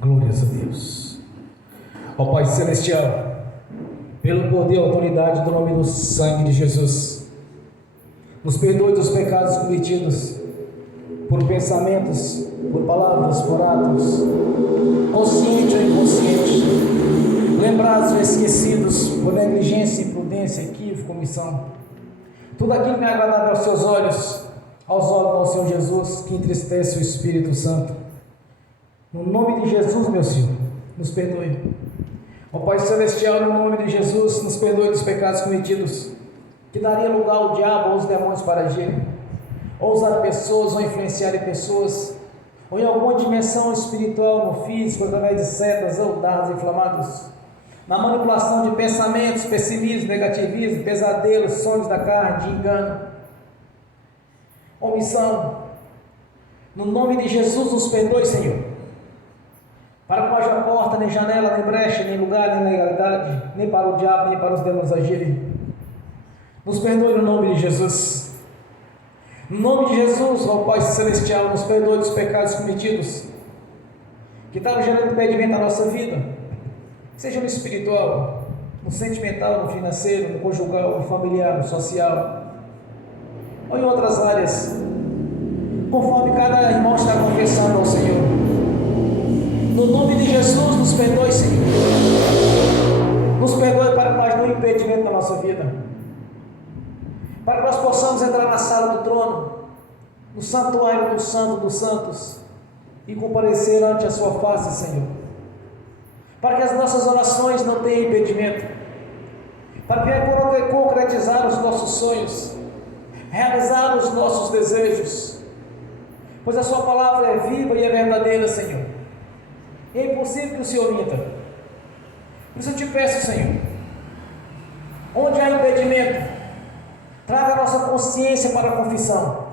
Glórias a Deus. Ó Pai Celestial, pelo poder e autoridade do nome do sangue de Jesus, nos perdoe dos pecados cometidos por pensamentos, por palavras, por atos, consciente ou inconsciente, lembrados ou esquecidos, por negligência, imprudência, equívoco, omissão. Tudo aquilo que não é agradável aos seus olhos, aos olhos do Senhor Jesus, que entristece o Espírito Santo. No nome de Jesus, meu Senhor, nos perdoe. Ó Pai Celestial, no nome de Jesus, nos perdoe dos pecados cometidos, que daria lugar ao diabo ou aos demônios para agir, ou usar pessoas, ou influenciar pessoas, ou em alguma dimensão espiritual, no físico, através de setas ou dardos inflamados, na manipulação de pensamentos, pessimismo, negativismo, pesadelos, sonhos da carne, de engano, omissão. No nome de Jesus, nos perdoe, Senhor, para que não haja porta, nem janela, nem brecha, nem lugar, nem legalidade, nem para o diabo, nem para os demônios agirem. Nos perdoe no nome de Jesus. No nome de Jesus, ó Pai Celestial, nos perdoe dos pecados cometidos, que estavam gerando impedimento na nossa vida, seja no espiritual, no sentimental, no financeiro, no conjugal, no familiar, no social, ou em outras áreas, conforme cada irmão está confessando ao Senhor. No nome de Jesus, nos perdoe, Senhor. Nos perdoe para que nós não impedimento na nossa vida, para que nós possamos entrar na sala do trono, no santuário do Santo dos Santos, e comparecer ante a sua face, Senhor, para que as nossas orações não tenham impedimento, para que venha concretizar os nossos sonhos, realizar os nossos desejos, pois a sua palavra é viva e é verdadeira, Senhor. É impossível que o Senhor minta. Por isso eu te peço, Senhor, onde há impedimento, traga a nossa consciência para a confissão.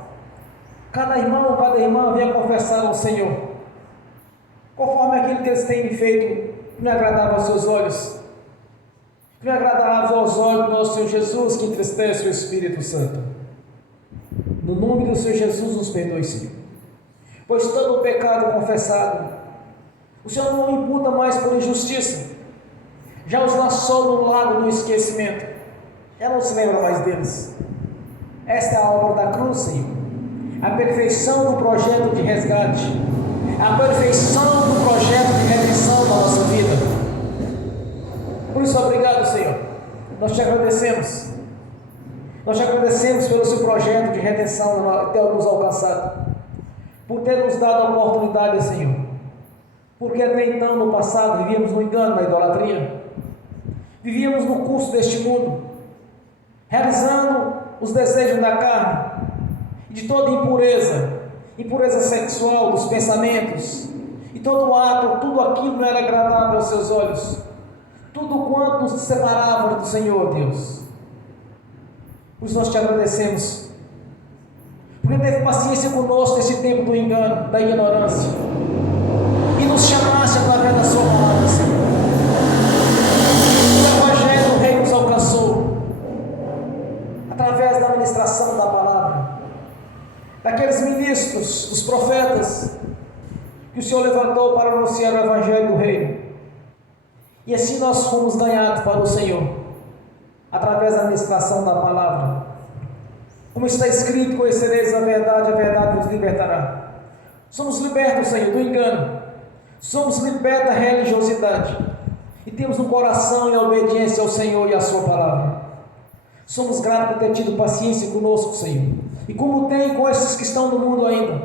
Cada irmão, cada irmã venha confessar ao Senhor, conforme aquilo que eles têm feito, que não é agradável aos seus olhos, que não é agradável aos olhos do nosso Senhor Jesus, que entristece o Espírito Santo. No nome do Senhor Jesus, nos perdoe, Senhor, pois todo o pecado confessado, o Senhor não imputa mais por injustiça, já os lançou no lago do esquecimento, já não se lembra mais deles. Esta é a obra da cruz, Senhor, a perfeição do projeto de resgate, a perfeição do projeto de redenção da nossa vida. Por isso, obrigado, Senhor, nós te agradecemos pelo seu projeto de redenção até nos alcançado, por ter nos dado a oportunidade, Senhor, porque até então, no passado, vivíamos no engano, na idolatria, vivíamos no curso deste mundo, realizando os desejos da carne, e de toda impureza sexual, dos pensamentos, e todo ato, tudo aquilo não era agradável aos seus olhos, tudo quanto nos separava do Senhor, Deus. Por isso nós te agradecemos, porque teve paciência conosco nesse tempo do engano, da ignorância, e nos chamasse através da sua palavra, Senhor. O Evangelho do Rei nos alcançou, através da ministração da palavra, daqueles ministros, dos profetas, que o Senhor levantou para anunciar o Evangelho do Reino, e assim nós fomos ganhados para o Senhor, através da ministração da palavra. Como está escrito, conhecereis a verdade vos libertará. Somos libertos, Senhor, do engano, somos libertos da religiosidade, e temos um coração em obediência ao Senhor e à sua palavra. Somos gratos por ter tido paciência conosco, Senhor, e como tem com esses que estão no mundo ainda,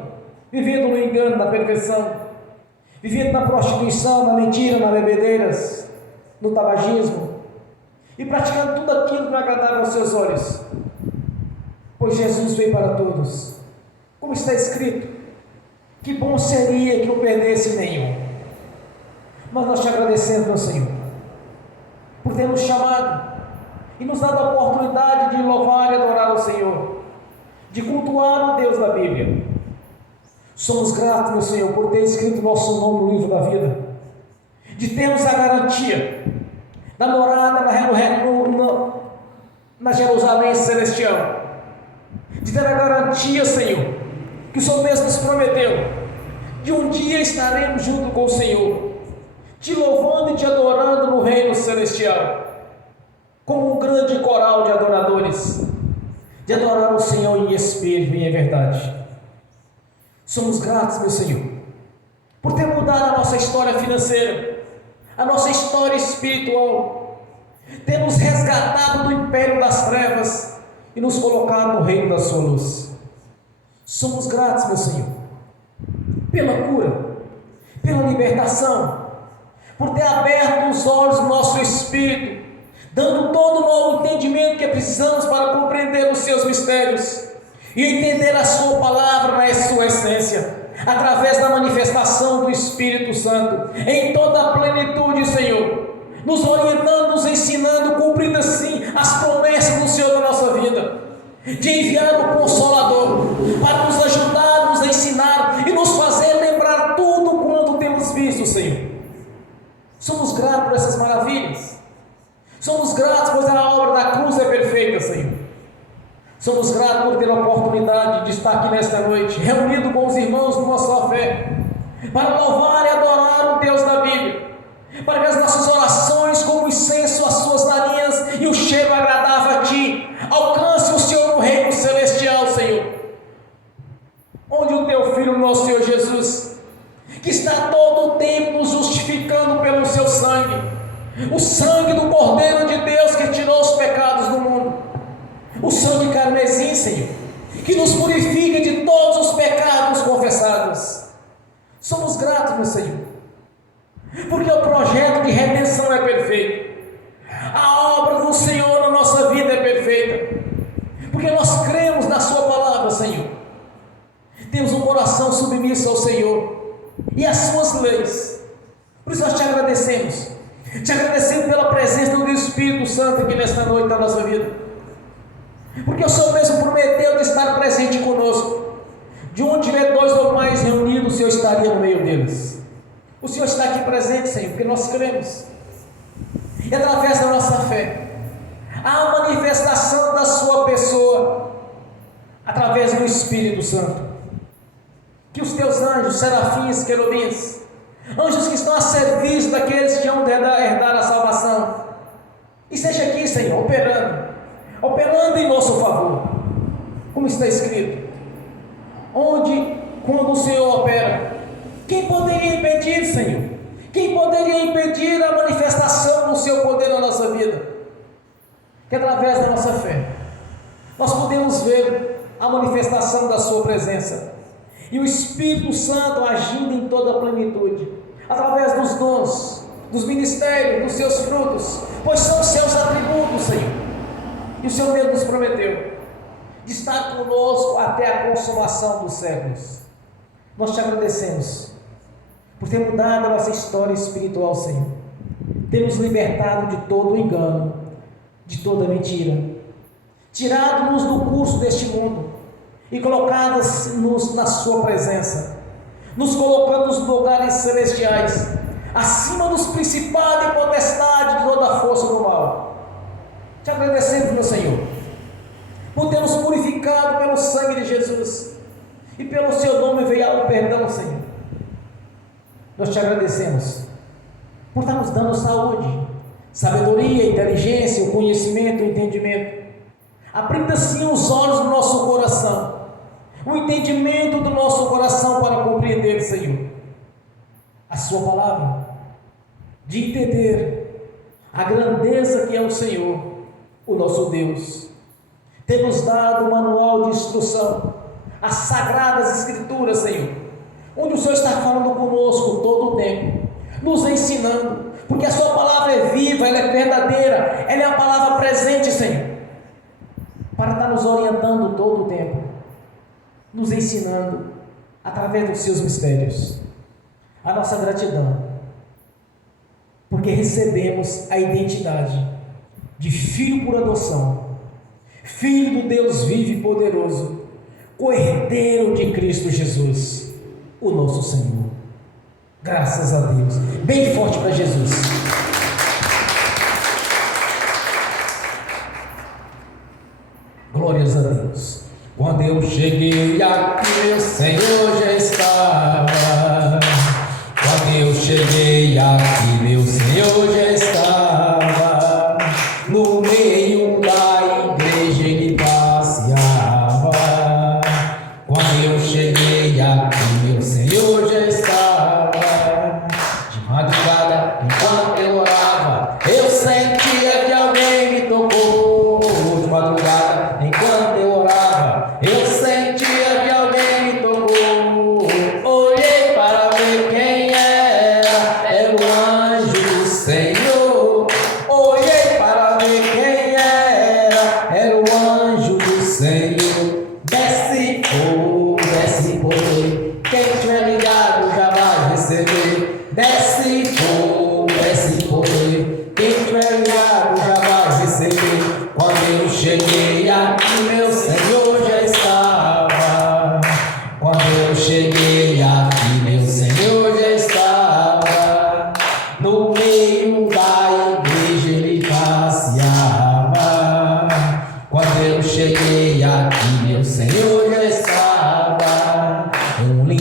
vivendo no engano, na perfeição, vivendo na prostituição, na mentira, nas bebedeiras, no tabagismo, e praticando tudo aquilo que não é agradável aos seus olhos, pois Jesus veio para todos, como está escrito, que bom seria que eu perdesse nenhum. Mas nós te agradecemos, meu Senhor, por ter nos chamado e nos dado a oportunidade de louvar e adorar o Senhor, de cultuar o Deus da Bíblia. Somos gratos, meu Senhor, por ter escrito nosso nome no livro da vida, de termos a garantia da morada na Jerusalém celestial, de ter a garantia, Senhor, que o Senhor mesmo nos prometeu, de um dia estaremos junto com o Senhor, te louvando e te adorando no reino celestial, como um grande coral de adoradores, de adorar o Senhor em espírito e em verdade. Somos gratos, meu Senhor, por ter mudado a nossa história financeira, a nossa história espiritual, ter nos resgatado do império das trevas e nos colocado no reino da sua luz. Somos gratos, meu Senhor, pela cura, pela libertação, por ter aberto os olhos do nosso espírito, dando todo o novo entendimento que precisamos para compreender os seus mistérios e entender a sua palavra na sua essência, através da manifestação do Espírito Santo, em toda a plenitude, Senhor, nos orientando, nos ensinando, cumprindo assim as promessas do Senhor na nossa vida, de enviar o Consolador, para nos ajudar, nos ensinar e nos fazer lembrar tudo quanto temos visto, Senhor. Somos gratos por essas maravilhas, somos gratos pois a obra da cruz é perfeita, Senhor. Somos gratos por ter a oportunidade de estar aqui nesta noite, reunido com os irmãos numa só fé, para louvar e adorar o Deus da Bíblia, para que as nossas orações, como incenso às suas narinas e o cheiro agradável a Ti, alcance o Senhor no reino celestial, Senhor, onde o Teu Filho, nosso Senhor Jesus, que está todo o tempo nos justificando pelo Seu sangue, o sangue do Cordeiro de Deus que tirou os pecados do mundo, o sangue carmesim, Senhor, que nos purifica de todos os pecados confessados. Somos gratos, meu Senhor, porque o projeto de redenção é perfeito, a obra do Senhor na nossa vida é perfeita, porque nós cremos na Sua palavra, Senhor, temos um coração submisso ao Senhor e às Suas leis. Por isso nós te agradecemos pela presença do Espírito Santo aqui nesta noite da nossa vida, porque o Senhor mesmo prometeu de estar presente conosco. De onde tiver dois ou mais reunidos, o Senhor estaria no meio deles. O Senhor está aqui presente, Senhor, porque nós cremos, e através da nossa fé há a manifestação da Sua pessoa, através do Espírito Santo, que os Teus anjos, serafins, querubins, anjos que estão a serviço daqueles que vão herdar a salvação, esteja aqui, Senhor, operando em nosso favor, como está escrito, quando o Senhor opera, quem poderia impedir, Senhor? Quem poderia impedir a manifestação do Seu poder na nossa vida? Que através da nossa fé, nós podemos ver a manifestação da Sua presença, e o Espírito Santo agindo em toda a plenitude, através dos dons, dos ministérios, dos Seus frutos, pois são os Seus atributos, Senhor. E o Senhor Deus nos prometeu de estar conosco até a consumação dos séculos. Nós te agradecemos por ter mudado a nossa história espiritual, Senhor, ter nos libertado de todo o engano, de toda mentira, tirado-nos do curso deste mundo e colocados-nos na Sua presença, nos colocando nos lugares celestiais, acima dos principados e potestades de toda a força do mal. Te agradecemos, meu Senhor, por ter nos purificado pelo sangue de Jesus e pelo Seu nome veio o perdão, Senhor. Nós te agradecemos por estar nos dando saúde, sabedoria, inteligência, o conhecimento, o entendimento. Abrindo assim os olhos do nosso coração, o entendimento do nosso coração para compreender, Senhor, a Sua palavra, de entender a grandeza que é o Senhor, o nosso Deus. Tem nos dado um manual de instrução, as sagradas escrituras, Senhor, onde o Senhor está falando conosco todo o tempo, nos ensinando, porque a Sua palavra é viva, ela é verdadeira, ela é a palavra presente, Senhor, para estar nos orientando todo o tempo, nos ensinando através dos Seus mistérios. A nossa gratidão, porque recebemos a identidade de filho por adoção, filho do Deus vivo e poderoso, co-herdeiro de Cristo Jesus, o nosso Senhor. Graças a Deus. Bem forte para Jesus. Glórias a Deus. Quando eu cheguei aqui, o Senhor já estava. Quando eu cheguei aqui,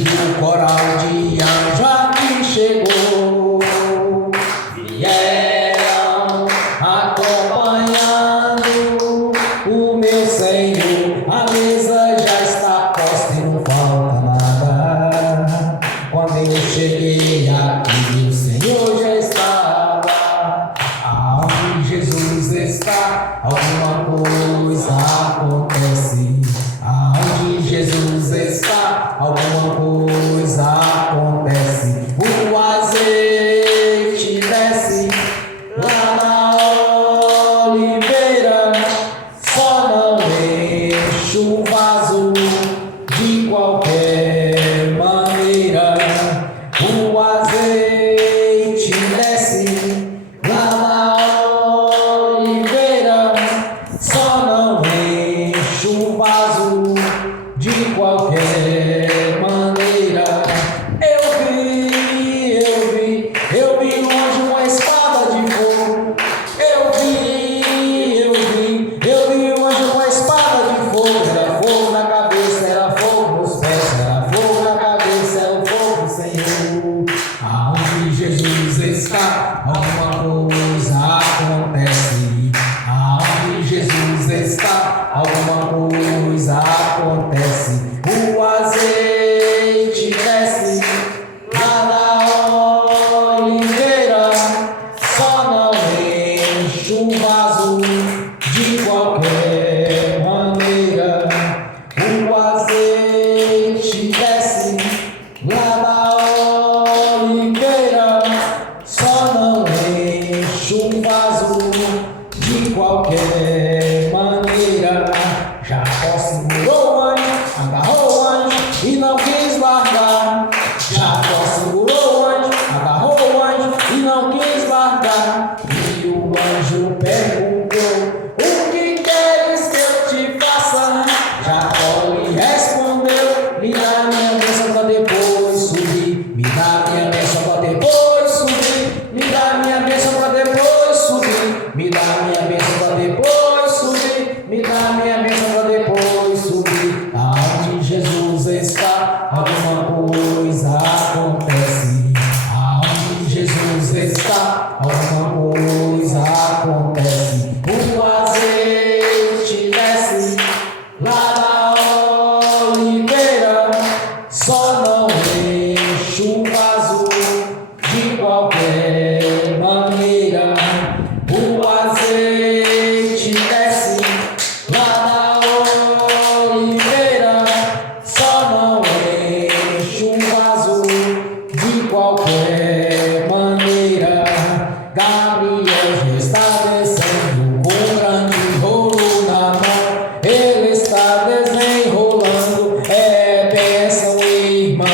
o coral de anjo aqui chegou, vieram acompanhando o meu Senhor. A mesa já está posta e não falta nada. Quando eu cheguei aqui, o Senhor já estava. Aonde Jesus está, alguma coisa acontece. Aonde Jesus está, alguma coisa acontece. O azeite desce lá na oliveira, só não enche o vaso de qualquer maneira. O azeite desce lá na oliveira, só não enche o vaso de qualquer maneira. Eu vi um anjo com a espada de fogo. Eu vi um anjo com a espada de fogo. Era fogo na cabeça, era fogo nos pés, era fogo na cabeça, era o fogo do Senhor. Aonde Jesus está, alguma coisa acontece. Aonde Jesus está, alguma coisa acontece. O azeite desce lá na oliveira, só não enche o vaso de qualquer maneira. O azeite desce lá na oliveira, só não enche o vaso de qualquer maneira. Jacó segurou o anjo, agarrou o anjo e não quis largar. Jacó segurou o anjo, agarrou o anjo e não quis largar. E o anjo perguntou: o que queres que eu te faça? Jacó lhe respondeu: me dá minha bênção para depois subir. Me dá minha bênção para depois subir. Me dá minha bênção para depois subir. Me dá minha bênção para depois subir. Me dá minha bênção para depois subir. Aonde Jesus está, alguma coisa acontece. Aonde Jesus está, alguma coisa acontece. O azeite desce lá na oliveira, só não enche o vaso de qualquer maneira. O azeite desce lá na oliveira, só não enche o vaso de qualquer maneira. Gabriel já está descendo com grande rolo na mão. Ele está desenrolando, é bênção, irmão.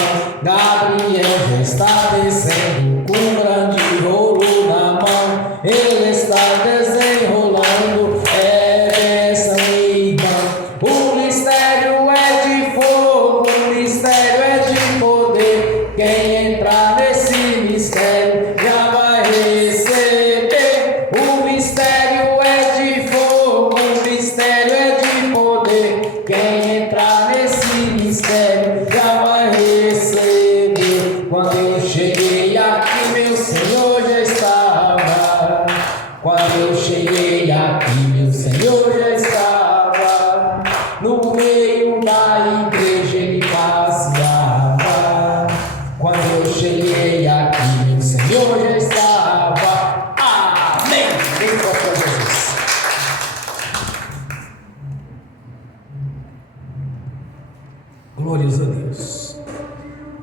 Gabriel já está descendo com grande rolo na mão. Ele está desenrolando, é bênção, irmão. O mistério é de fogo, o mistério é de poder. Quem entrar nesse mistério já vai receber. O mistério é de fogo, o mistério é de poder. Quem entrar nesse mistério já vai receber. Quando eu cheguei aqui, meu Senhor já estava. Quando eu cheguei aqui, meu Senhor já estava. No meio da igreja ele passeava. Quando eu cheguei aqui, meu Senhor já estava. Amém. Glória a Jesus. Glórias a Deus.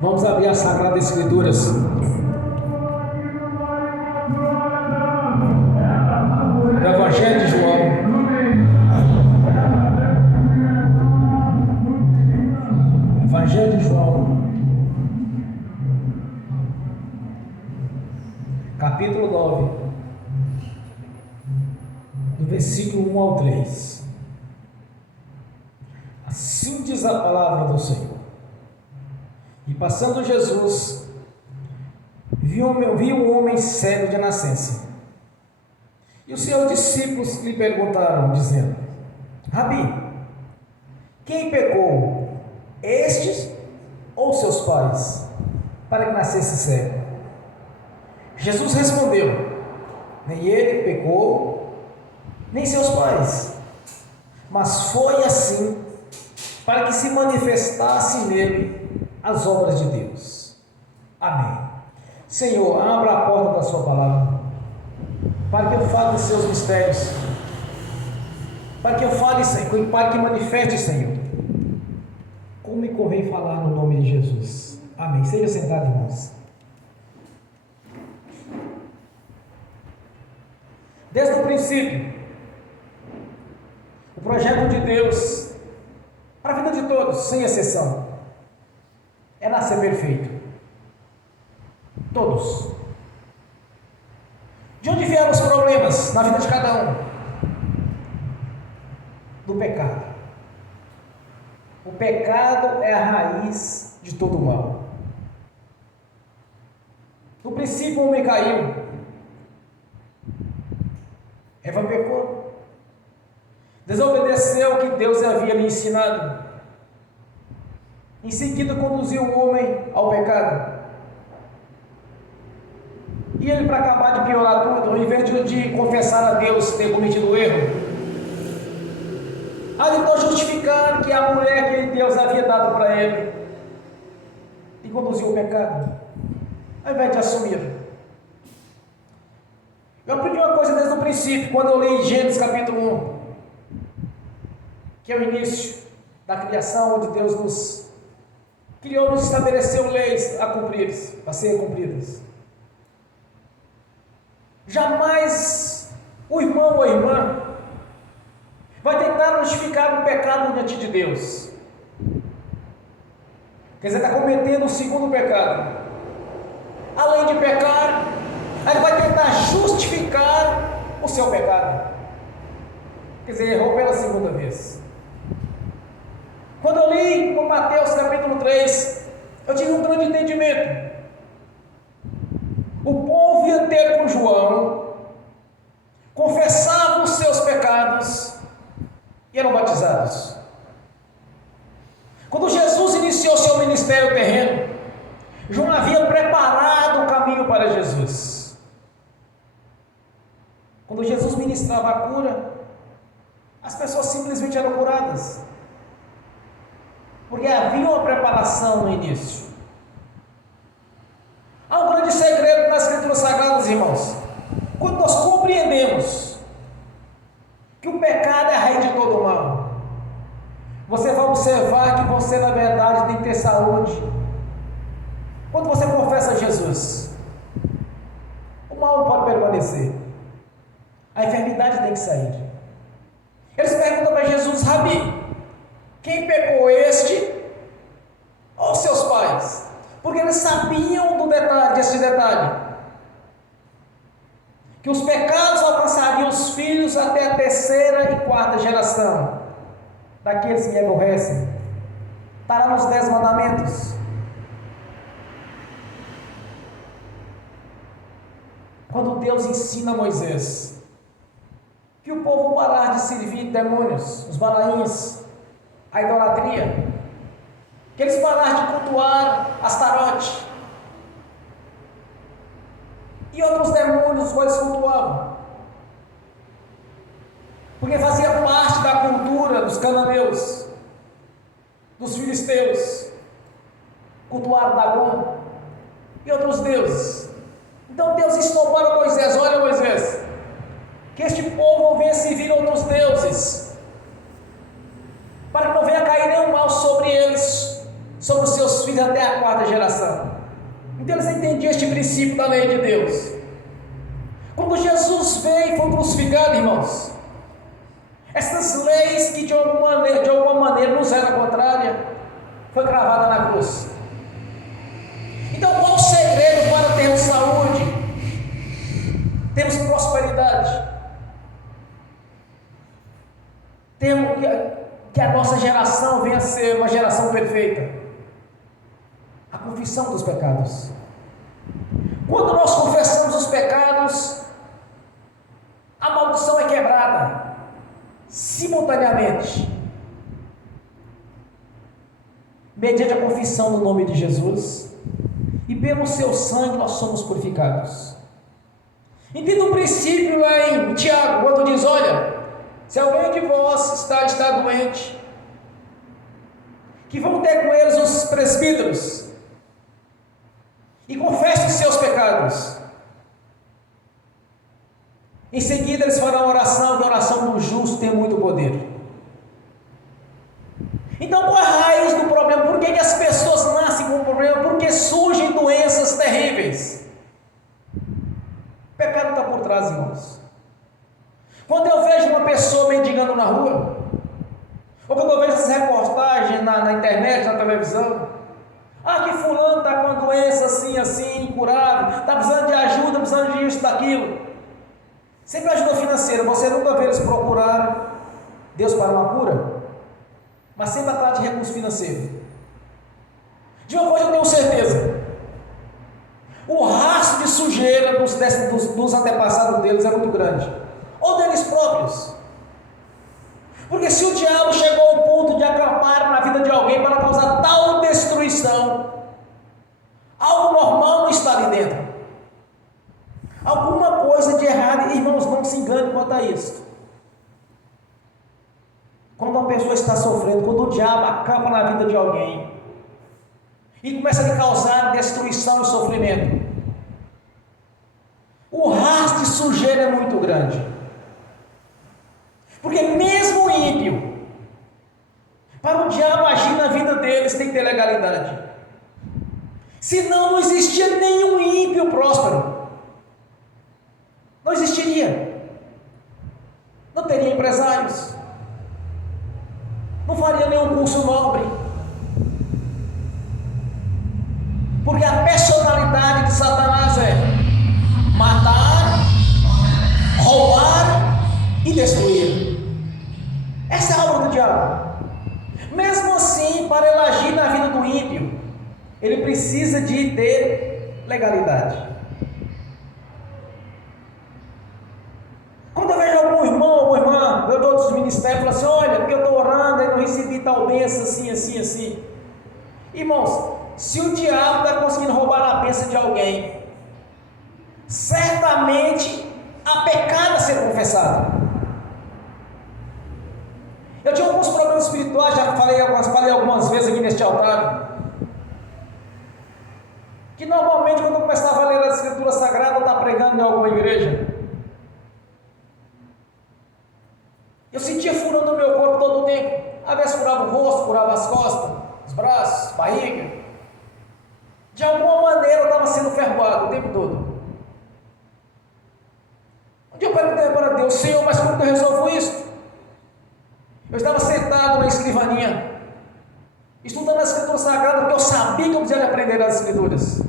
Vamos abrir as Sagradas Escrituras. Do Evangelho de João. Evangelho de João, capítulo 9, do versículo 1 ao 3. Assim diz a palavra do Senhor. E passando Jesus, viu um homem cego de nascença. E os seus discípulos lhe perguntaram, dizendo: Rabi, quem pecou, estes ou seus pais, para que nascesse cego? Jesus respondeu: nem ele pecou, nem seus pais, mas foi assim para que se manifestasse nele as obras de Deus. Amém. Senhor, abra a porta da sua palavra, para que eu fale dos seus mistérios, para que eu fale, Senhor, para que manifeste, Senhor, como me convém falar no nome de Jesus. Amém. Seja sentado, irmãos. Desde o princípio, o projeto de Deus para a vida de todos, sem exceção, é nascer perfeito. Todos. De onde vieram os problemas na vida de cada um? Do pecado. O pecado é a raiz de todo o mal. No princípio o homem caiu. Eva pecou. Desobedeceu o que Deus havia lhe ensinado. Em seguida conduziu o homem ao pecado. E ele, para acabar de piorar tudo, ao invés de confessar a Deus ter cometido o erro, tentou justificar que a mulher que Deus havia dado para ele e conduziu o pecado, ao invés de assumir. Eu aprendi uma coisa desde o princípio, quando eu li Gênesis capítulo 1, que é o início da criação, onde Deus nos criou, nos estabeleceu leis a cumprir, a serem cumpridas. Jamais o irmão ou a irmã vai tentar justificar um pecado diante de Deus. Quer dizer, está cometendo o segundo pecado. Além de pecar, ele vai tentar justificar o seu pecado. Quer dizer, errou pela segunda vez. Quando eu li o Mateus capítulo 3, eu tive um grande entendimento. O povo ia ter com João, confessavam os seus pecados e eram batizados. Quando Jesus iniciou seu ministério terreno, João havia preparado o caminho para Jesus. Quando Jesus ministrava a cura, as pessoas simplesmente eram curadas, porque havia uma preparação no início. Há um grande segredo nas Escrituras Sagradas, irmãos. Quando nós compreendemos que o pecado é a raiz de todo o mal, você vai observar que você, na verdade, tem que ter saúde. Quando você confessa Jesus, o mal não pode permanecer, a enfermidade tem que sair. Eles perguntam para Jesus: Rabi, quem pecou, este ou seus pais? Porque eles sabiam desse detalhe, que os pecados alcançariam os filhos até a terceira e quarta geração daqueles que me aborrecem. Estará nos 10 mandamentos. Quando Deus ensina a Moisés que o povo parar de servir demônios, os balaíns, a idolatria, que eles pararam de cultuar Astarote e outros demônios os quais cultuavam, porque fazia parte da cultura dos cananeus, dos filisteus, cultuar Dagon e outros deuses. Então Deus ensinou para Moisés: olha, Moisés, que este povo não venha servir outros deuses, para que não venha cair nenhum mal sobre eles, sobre os seus filhos até a quarta geração. Então eles entendiam este princípio da lei de Deus. Quando Jesus veio e foi crucificado, irmãos, essas leis que de alguma maneira nos eram contrária, foi cravada na cruz. Então qual o segredo para termos saúde, termos prosperidade, termos que a nossa geração venha a ser uma geração perfeita? A confissão dos pecados. Quando nós confessamos os pecados, a maldição é quebrada simultaneamente. mediante a confissão do nome de Jesus, e pelo seu sangue nós somos purificados. Entenda um princípio lá em Tiago, quando diz: olha, se alguém de vós está doente, que vão ter com eles os presbíteros, e confesse os seus pecados. Em seguida eles farão oração, que a oração do justo tem muito poder. Então, qual é a raiz do problema? Por que as pessoas nascem com um problema? Porque surgem doenças terríveis. O pecado está por trás, irmãos. Quando eu vejo uma pessoa mendigando na rua, ou quando eu vejo essas reportagens na internet, na televisão, que fulano está com uma doença assim, incurável, está precisando de ajuda, precisando disso, daquilo. Sempre ajuda financeira. Você nunca vê eles procurar Deus para uma cura, mas sempre atrás de recurso financeiro. De uma coisa eu tenho certeza: o rastro de sujeira dos antepassados deles é muito grande, ou deles próprios. Porque se o diabo chegou ao ponto de acampar na vida de alguém para causar tal destruição, algo normal não está ali dentro. Alguma coisa de errado, irmãos, não se engane quanto a isso. Quando uma pessoa está sofrendo, quando o diabo acampa na vida de alguém e começa a lhe causar destruição e sofrimento, o rastro de sujeira é muito grande. Porque mesmo o ímpio, para o diabo agir na vida deles, tem que ter legalidade. Senão não existia nenhum ímpio próspero. Não existiria. Não teria empresários. Não faria nenhum curso nobre. Porque a personalidade de Satanás é matar, roubar e destruir. Essa é a obra do diabo. Mesmo assim, para ele agir na vida do ímpio, ele precisa de ter legalidade. Quando eu vejo algum irmão, alguma irmã, eu dou outros ministérios, falo assim: olha, porque eu estou orando, eu não recebi tal bênção, assim. Irmãos, se o diabo está conseguindo roubar a bênção de alguém, certamente há pecado a ser confessado. Eu tinha alguns problemas espirituais, já falei algumas vezes aqui neste altar, que normalmente quando eu começava a ler a Escritura Sagrada, eu estava pregando em alguma igreja, eu sentia furando o meu corpo todo o tempo. Às vezes furava o rosto, furava as costas, os braços, barriga. De alguma maneira eu estava sendo ferroado o tempo todo. Um dia eu perguntei para Deus: Senhor, mas como que eu resolvo isso? Eu estava sentado na escrivaninha, estudando a Escritura Sagrada, porque eu sabia que eu precisava aprender as Escrituras.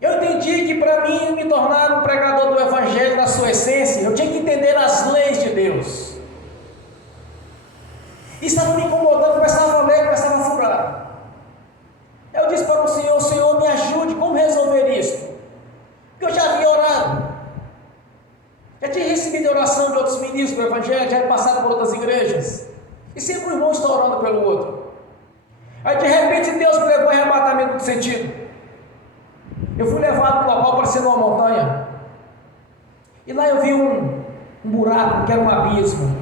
Eu entendi que para mim me tornar um pregador do Evangelho na sua essência, eu tinha que entender as leis de Deus. Isso estava me incomodando, começava a ler, começava a furar. Eu disse para o Senhor: Senhor, me ajude, como resolver isso? Porque eu já havia orado, já tinha recebido a oração de outros ministros do Evangelho, já tinha passado por outras igrejas, e sempre o irmão está orando pelo outro. Aí de repente Deus me levou em arrebatamento de sentido. Eu fui levado para um local parecendo uma montanha, e lá eu vi um buraco que era um abismo.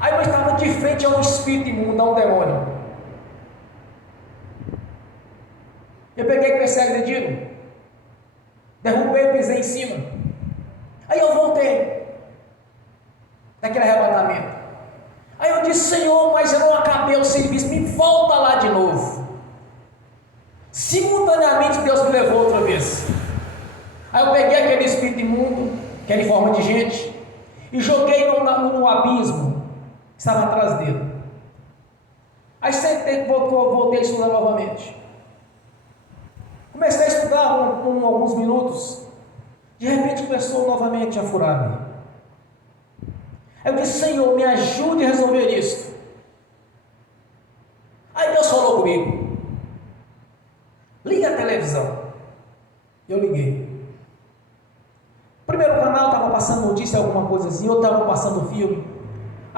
Aí eu estava de frente a um espírito imundo, a um demônio. Eu peguei e comecei a agredir, derrubei, pisei em cima. Aí eu voltei daquele arrebatamento. Aí eu disse: Senhor, mas eu não acabei o serviço, me volta lá de novo. Simultaneamente Deus me levou outra vez. Aí eu peguei aquele espírito imundo, que era em forma de gente, e joguei no abismo que estava atrás dele. Aí sentei, voltei a estudar novamente. Comecei a estudar alguns minutos. De repente começou novamente a furar-me. Aí eu disse: Senhor, me ajude a resolver isso. Aí Deus falou comigo: liga a televisão. Eu liguei. O primeiro canal estava passando notícia, alguma coisa assim, outro estava passando filme.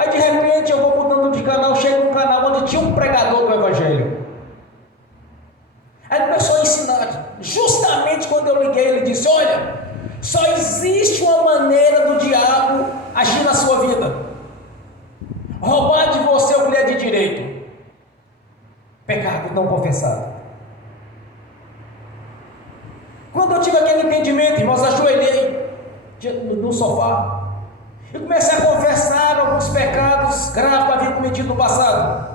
Aí de repente eu vou mudando de canal, chego num canal onde tinha um pregador do Evangelho. Aí começou a ensinar. Justamente quando eu liguei, ele disse: olha, só existe uma maneira do diabo agir na sua vida: roubar de você o que lhe é de direito. Pecado não confessado. Quando eu tive aquele entendimento, irmãos, ajoelhei no sofá e comecei a confessar alguns pecados graves que eu havia cometido no passado.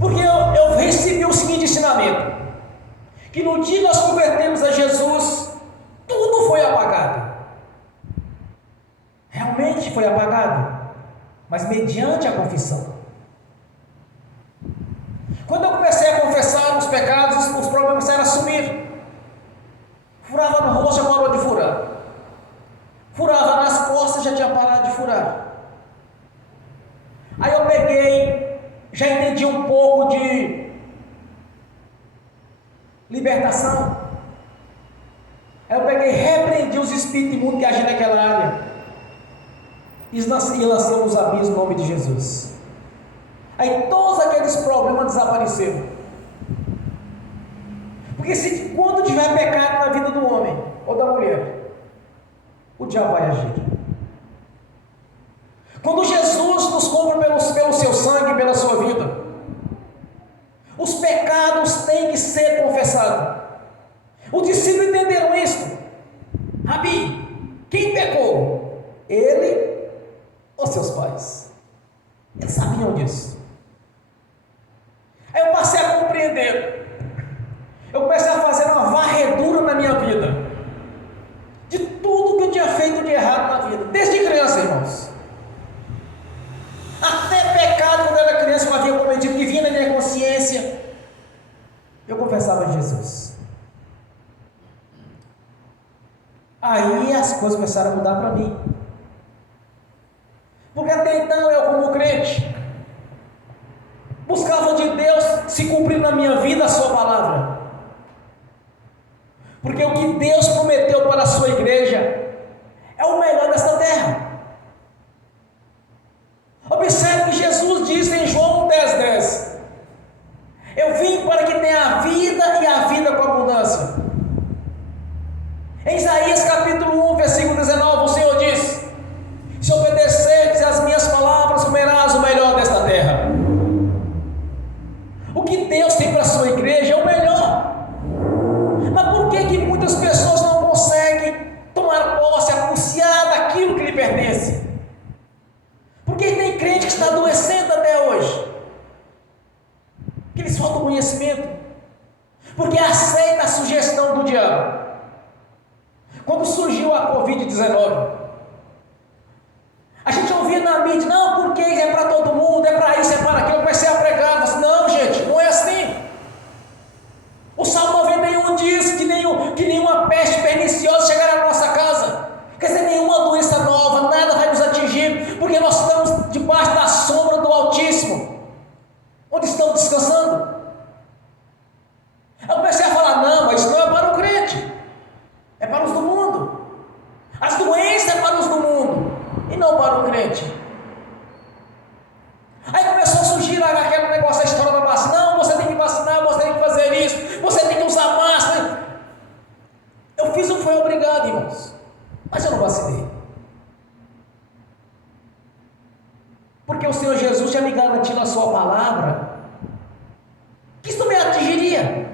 Porque eu recebi o seguinte ensinamento: que no dia que nós convertemos a Jesus, tudo foi apagado. Realmente foi apagado, mas mediante a confissão. Quando eu comecei a confessar os pecados, os problemas começaram a sumir. Furava no rosto, já parou de furar. Furava nas costas, já tinha parado de furar. Aí eu peguei, já entendi um pouco de libertação. Aí eu peguei, repreendi os espíritos imundos que agiam naquela área e lancei nos abismos no nome de Jesus. Aí todos aqueles problemas desapareceram. Porque quando tiver pecado na vida do homem ou da mulher, o diabo vai agir. Quando Jesus nos compra pelo seu sangue, pela sua vida, os pecados têm que ser confessados. Os discípulos entenderam isso. Rabi, quem pecou? Ele ou seus pais? Eles sabiam disso. Aí eu passei a compreender. Eu comecei a fazer uma varredura na minha vida, de tudo que eu tinha feito de errado na vida, desde criança, irmãos. Até pecado quando eu era criança, eu havia cometido, que vinha na minha consciência, eu confessava a Jesus. Aí as coisas começaram a mudar para mim. Porque até então eu, como crente, buscava de Deus se cumprir na minha vida a sua palavra. Porque o que Deus prometeu para a sua igreja é o melhor desta terra. Observe que Jesus disse em João 10:10: eu vim para que tenha a vida e a vida com abundância. Em Isaías capítulo 1, versículo 19, o Senhor diz: se obedecerdes às minhas palavras, comerás o melhor desta terra. O que Deus tem para a sua igreja é o melhor. Mas por que muitas pessoas não conseguem tomar posse, anunciar daquilo que lhe pertence? Porque tem crente que está adoecendo até hoje, que lhes falta conhecimento, porque aceita a sugestão do diabo. Quando surgiu a Covid-19, a gente ouvia na mídia: não, porque é para todo mundo, é para isso, é para aquilo. Eu comecei a pregar, mas não, gente, não é assim. O Salmo 91 diz que nenhuma peste perniciosa chegará à nossa casa. Quer dizer, nenhuma doença nova, nada vai nos atingir, porque nós estamos debaixo da sombra do Altíssimo, onde estamos descansando. Eu comecei a falar: não, mas isso não é para o crente, é para os do mundo. As doenças é para os do mundo e não para o crente. Aí começou a surgir aquele negócio, a história da vacina. Não, você tem que vacinar, você tem que fazer isso, você tem que usar máscara. Eu fiz o que foi obrigado, irmãos, mas eu não vacinei, porque o Senhor Jesus já me garantiu na sua palavra que isso não me atingiria.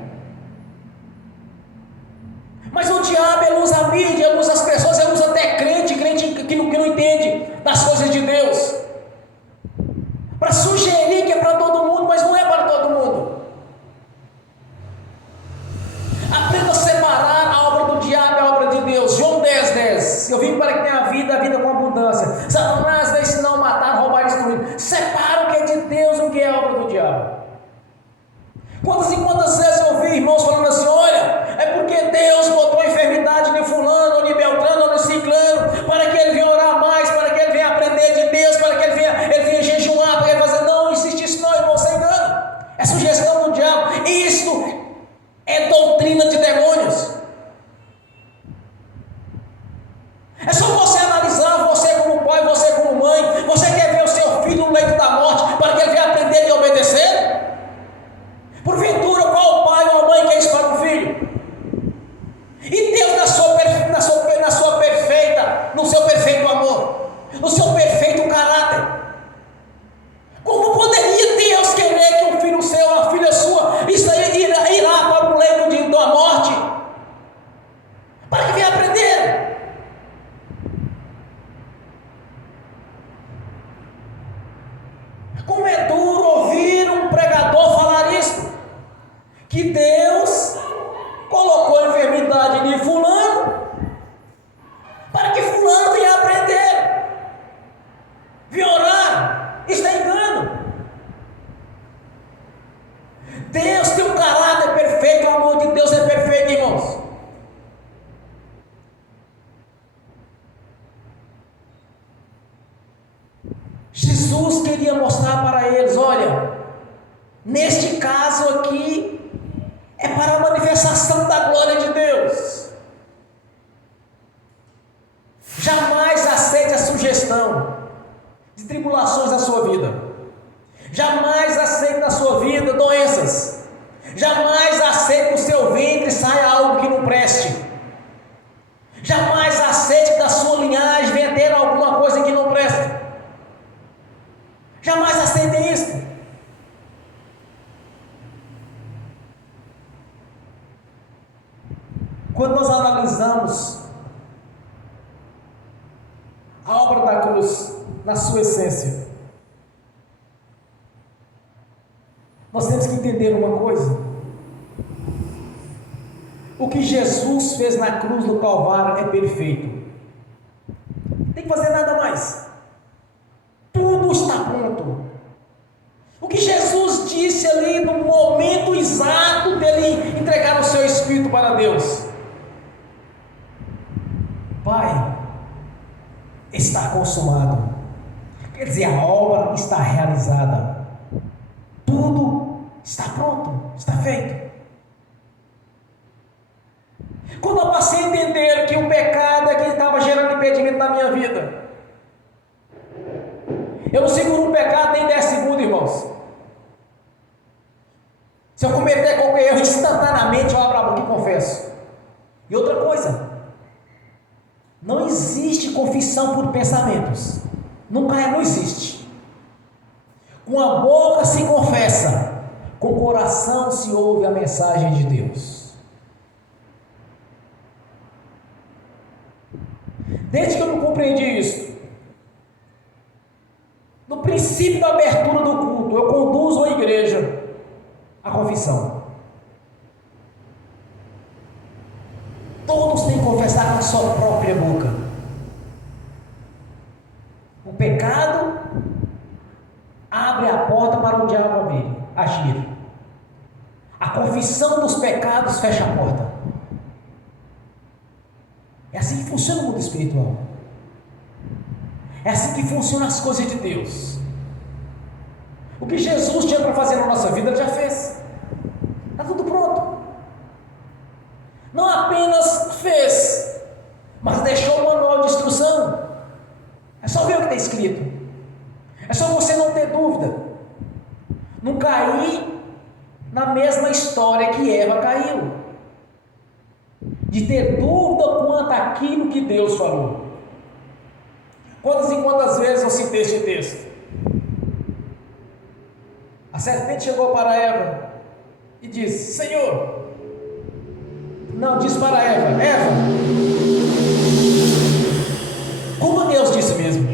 Mas o diabo, ele usa a mídia, ele usa as pessoas, ele usa até crente que não entende das coisas de Deus, para sugerir que é para todo mundo, mas não é para todo mundo. Aprenda a separar a obra do diabo e a obra de Deus. João 10:10: eu vim para que tenha a vida com abundância. Satanás veio senão matar, roubar e destruir. Separa o que é de Deus e o que é a obra do diabo. Quantas e quantas vezes eu ouvi irmãos falando assim: olha, é porque Deus botou enfermidade em fulano, ou em Beltrano, ou em Ciclano, para que ele venha orar mais, para que ele venha aprender de Deus, para que ele venha jejuar, para que ele fazer. Não existe isso não, irmão, você engana. É sugestão do diabo. Isso é doutrina de demônios. É só você analisar, você como pai, você como mãe. Você quer ver o que Deus colocou a enfermidade de fulano para que fulano venha aprender, venha orar. Isso é engano. Deus tem um caráter perfeito, o amor de Deus é perfeito, irmãos. Jesus queria mostrar para eles: olha, neste caso aqui é para a manifestação da glória de Deus. Jamais aceite a sugestão de tribulações na sua vida. Jamais aceite na sua vida doenças. Jamais aceite que do seu ventre saia algo que não preste. Jamais aceite que da sua linhagem venha ter alguma coisa que não preste. Jamais aceitem isso. Quando nós analisamos a obra da cruz na sua essência, nós temos que entender uma coisa: o que Jesus fez na cruz do Calvário é perfeito. Não tem que fazer nada mais. Tudo está pronto. O que Jesus disse ali no momento exato dele entregar o seu Espírito para Deus: Pai, está consumado. Quer dizer, a obra está realizada. Tudo está pronto, está feito. Quando eu passei a entender que o pecado é que estava gerando impedimento na minha vida, eu não seguro um pecado nem 10 segundos, irmãos. Se eu cometer qualquer erro, instantaneamente eu abro a boca e confesso. E outra coisa, não existe confissão por pensamentos. Não existe. Com a boca se confessa, com o coração se ouve a mensagem de Deus. Desde que eu não compreendi isso, no princípio da abertura do culto, eu conduzo a igreja à confissão. Todos têm que confessar com a sua própria boca. O pecado abre a porta para o diabo agir. A confissão dos pecados fecha a porta. É assim que funciona o mundo espiritual. É assim que funcionam as coisas de Deus. O que Jesus tinha para fazer na nossa vida, Ele já fez. Está tudo pronto. Não apenas fez, mas deixou o manual de instrução. É só ver o que está escrito. É só você não ter dúvida. Não cair na mesma história que Eva caiu, de ter dúvida quanto àquilo que Deus falou. Quantas e quantas vezes eu citei este texto? A serpente chegou para Eva e disse: Senhor, não, disse para Eva: Eva, como Deus disse mesmo.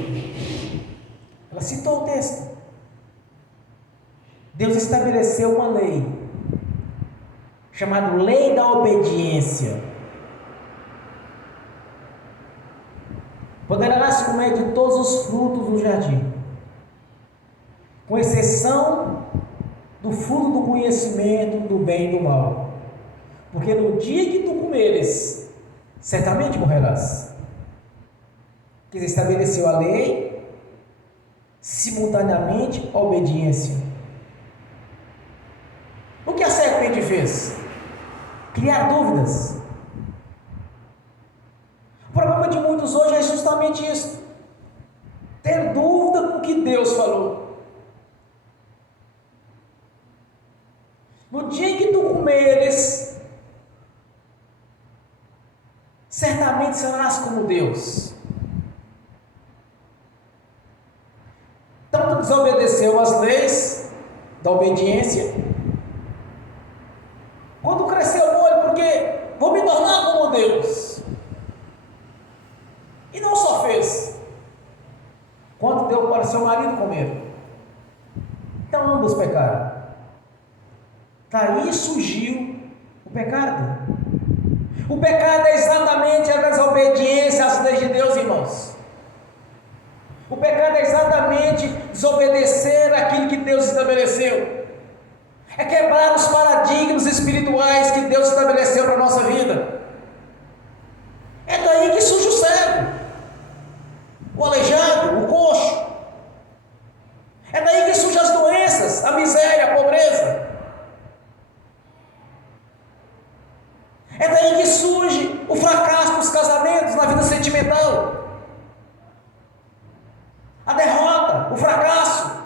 Ela citou o texto. Deus estabeleceu uma lei, chamada lei da obediência. Poderás comer de todos os frutos do jardim, com exceção do fruto do conhecimento do bem e do mal, porque no dia que tu comeres, certamente morrerás. Que estabeleceu a lei, simultaneamente a obediência. O que a serpente fez? Criar dúvidas. O problema de muitos hoje é justamente isso: ter dúvida com o que Deus falou. No dia em que tu comeres, certamente serás como Deus. Então tu desobedeceu às leis da obediência. Quando cresceu o olho, porque vou me tornar como Deus. E não só fez, quanto deu para seu marido comer. Então ambos pecaram. Daí surgiu o pecado. O pecado é exatamente a desobediência às leis de Deus, irmãos. O pecado é exatamente desobedecer aquilo que Deus estabeleceu. É quebrar os paradigmas espirituais que Deus estabeleceu para a nossa vida. É daí que surge o cego, o aleijado, o coxo. É daí que surgem as doenças, a miséria, a pobreza. É daí que surge o fracasso dos casamentos, na vida sentimental. A derrota, o fracasso.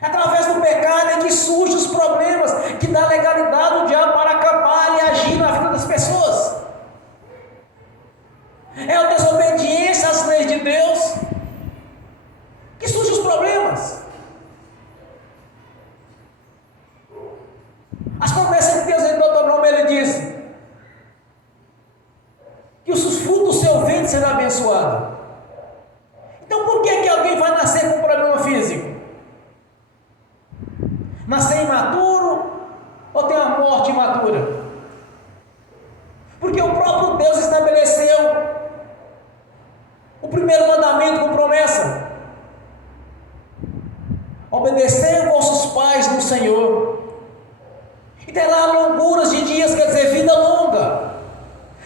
É através do pecado é que surgem os problemas que dá legalidade ao diabo para acabar e agir na vida das pessoas. É a desobediência às leis de Deus que surgem os problemas. As promessas de Deus em Deuteronômio, ele diz que os frutos do seu ventre serão abençoados. Então por que alguém vai nascer com um problema físico? Nascer imaturo ou ter uma morte imatura? Porque o próprio Deus estabeleceu o primeiro mandamento com promessa: obedecei vossos pais no Senhor, e terá longuras de dias, quer dizer, vida longa.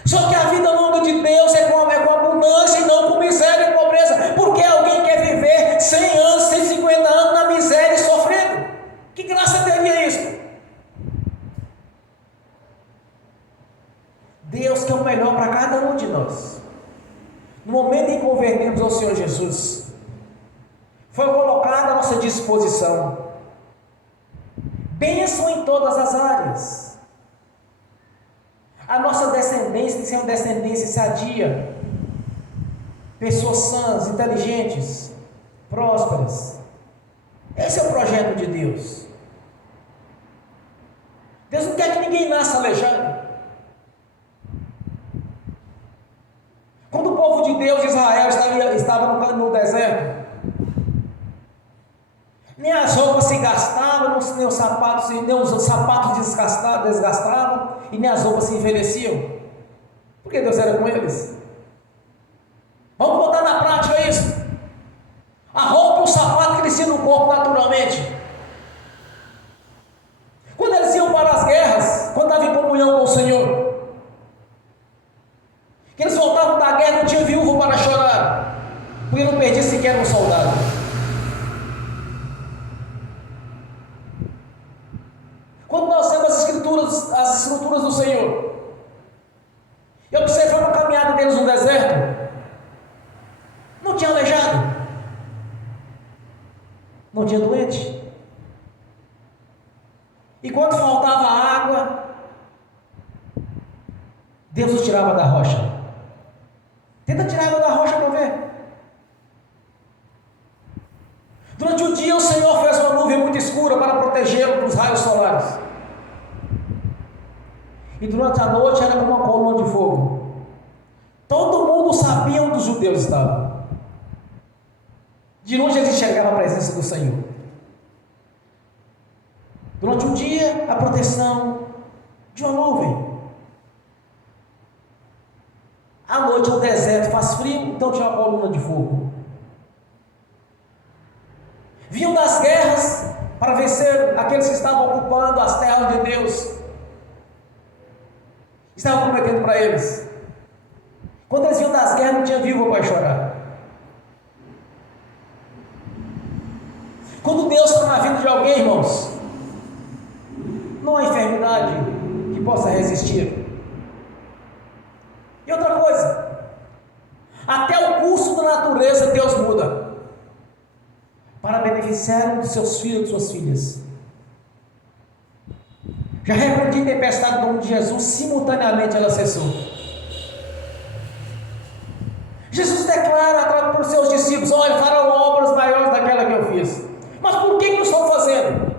Só que a vida longa de Deus é com abundância e não com miséria e pobreza. Porque alguém quer viver 100 anos, 150 anos na miséria e sofrendo? Que graça teria isso? Deus quer o melhor para cada um de nós. No momento em que convertemos ao Senhor Jesus, foi colocada à nossa disposição bênção em todas as áreas. A nossa descendência tem que ser uma descendência sadia, pessoas sãs, inteligentes, prósperas. Esse é o projeto de Deus. Deus não quer que ninguém nasça aleijado. Quando o povo de Deus, Israel, estava no deserto, nem as roupas se gastavam, nem os sapatos desgastavam, e nem as roupas se envelheciam. Porque Deus era com eles. Vamos botar na prática isso. A roupa e o sapato cresciam no corpo naturalmente. Quando eles iam para as guerras, quando estavam em comunhão com o Senhor, que eles voltavam da guerra, não tinha viúvo para chorar, porque não perdia sequer um soldado. Quando nós temos as escrituras do Senhor, e observando a caminhada deles no deserto, não tinha aleijado, não tinha doente. E quando faltava água, Deus os tirava da rocha. Tenta tirar água da rocha para ver. Durante o dia o Senhor fez uma nuvem muito escura para protegê-lo dos raios solares. E durante a noite era como uma coluna de fogo. Todo mundo sabia onde os judeus estavam. De longe eles enxergavam a presença do Senhor. Durante o dia, a proteção de uma nuvem. À noite o deserto faz frio, então tinha uma coluna de fogo. Vinham das guerras para vencer aqueles que estavam ocupando as terras de Deus. Estavam prometendo para eles. Quando eles vinham das guerras, não tinha viúva para chorar. Quando Deus está na vida de alguém, irmãos, não há enfermidade que possa resistir. E outra coisa, até o curso da natureza Deus muda para beneficiar um dos seus filhos e suas filhas. Já repreendi tempestade no nome de Jesus, simultaneamente ela cessou. Jesus declara para os seus discípulos: olha, farão obras maiores daquela que eu fiz. Mas por que não estão fazendo?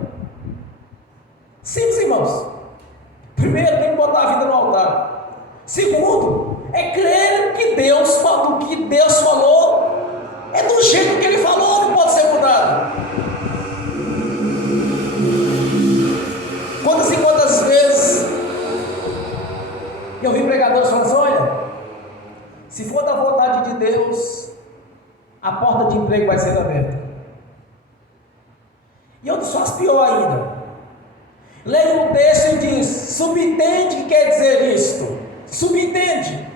Simples, irmãos. Primeiro, tem que botar a vida no altar. Segundo, é crer que Deus falou é do jeito que Ele falou, não pode ser mudado. Se for da vontade de Deus, a porta de emprego vai ser aberta. E eu faço pior ainda. Leia um texto e diz: subentende que quer dizer isto. Subentende.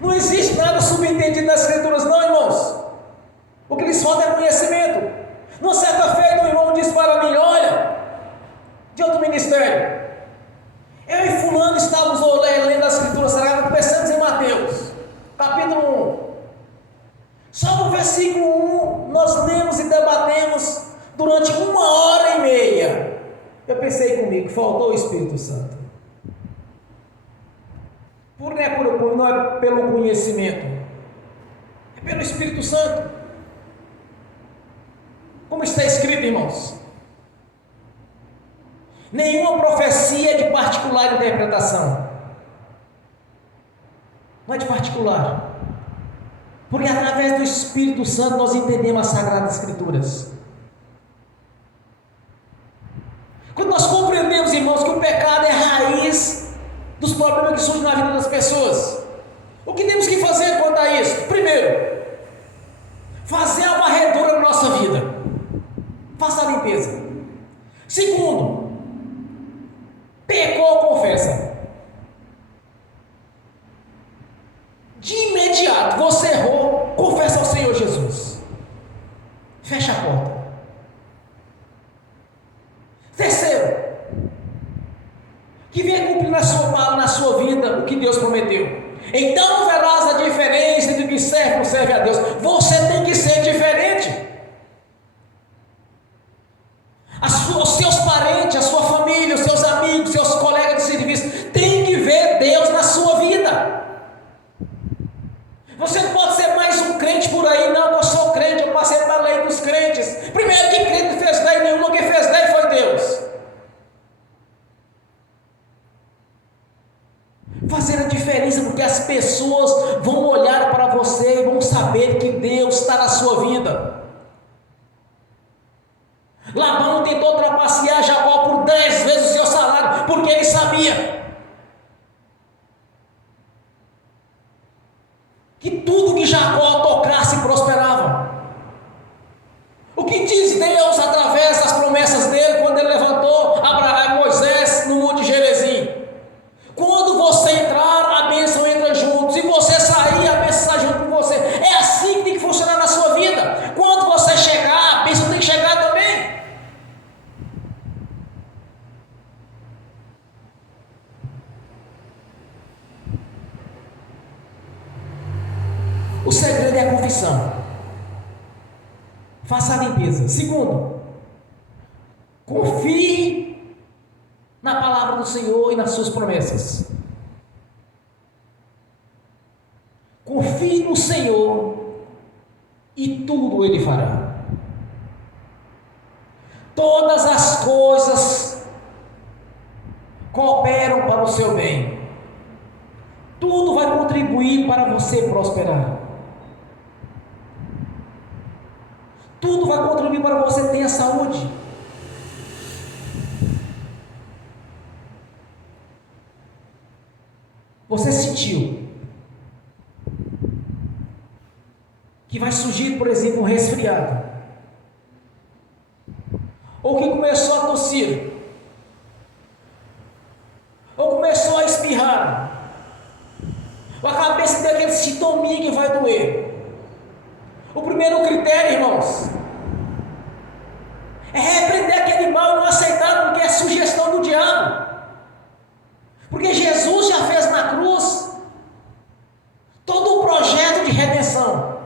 Não existe nada subentendido nas Escrituras, não, irmãos. O que lhes falta é conhecimento. Numa certa feita, um irmão disse para mim: olha, de outro ministério, eu e fulano estávamos lendo as Escrituras Sagradas, começamos em Mateus, capítulo 1. Só no versículo 1, nós lemos e debatemos durante 1h30. Eu pensei comigo, faltou o Espírito Santo. Não é pelo conhecimento, é pelo Espírito Santo. Como está escrito, irmãos? Nenhuma profecia é de particular interpretação. Não é de particular. Porque através do Espírito Santo nós entendemos as Sagradas Escrituras. Quando nós compreendemos, irmãos, que o pecado é a raiz dos problemas que surgem na vida das pessoas, o que temos que fazer quanto a isso? Primeiro, fazer a varredura na nossa vida. Faça a limpeza. Segundo, pecou, confessa. De imediato, você errou, confessa ao Senhor Jesus. Fecha a porta. Terceiro, que venha cumprir na sua vida o que Deus prometeu. Então verás a diferença entre o que serve e não serve a Deus. Você tem que ser diferente. Os seus parentes, a sua família, os seus amigos, seus colegas de serviço têm que ver Deus na sua vida. Você não pode ser mais um crente por aí. Não, eu sou crente, eu passei pela lei dos crentes. Primeiro, que crente fez 10? Nenhum, que fez 10 foi Deus. Fazer a diferença, porque as pessoas vão olhar para você e vão saber que Deus está na sua vida. Labão tentou trapacear Jacó por 10 vezes o seu salário, porque ele sabia que tudo que Jacó tocasse prosperava. O que diz Deus através das promessas dele, quando ele levantou Moisés no monte Gerizim? Quando você entrar, a bênção entra junto. Se você sair, a bênção sai junto com você. É assim que tem que funcionar na sua vida. Quando você chegar, a bênção tem que chegar também. O segredo é a confissão. Faça a limpeza. Segundo, confie na palavra do Senhor e nas suas promessas. Confie no Senhor e tudo Ele fará. Todas as coisas cooperam para o seu bem. Tudo vai contribuir para você prosperar. Tudo vai contribuir para você ter a saúde. Você sentiu que vai surgir, por exemplo, um resfriado, ou que começou a tossir, ou começou a espirrar, ou a cabeça tem aquele sintominha que vai doer. O primeiro critério, irmãos, é repreender aquele mal e não aceitar, porque é sugestão do diabo. Porque Jesus já fez na cruz todo o projeto de redenção.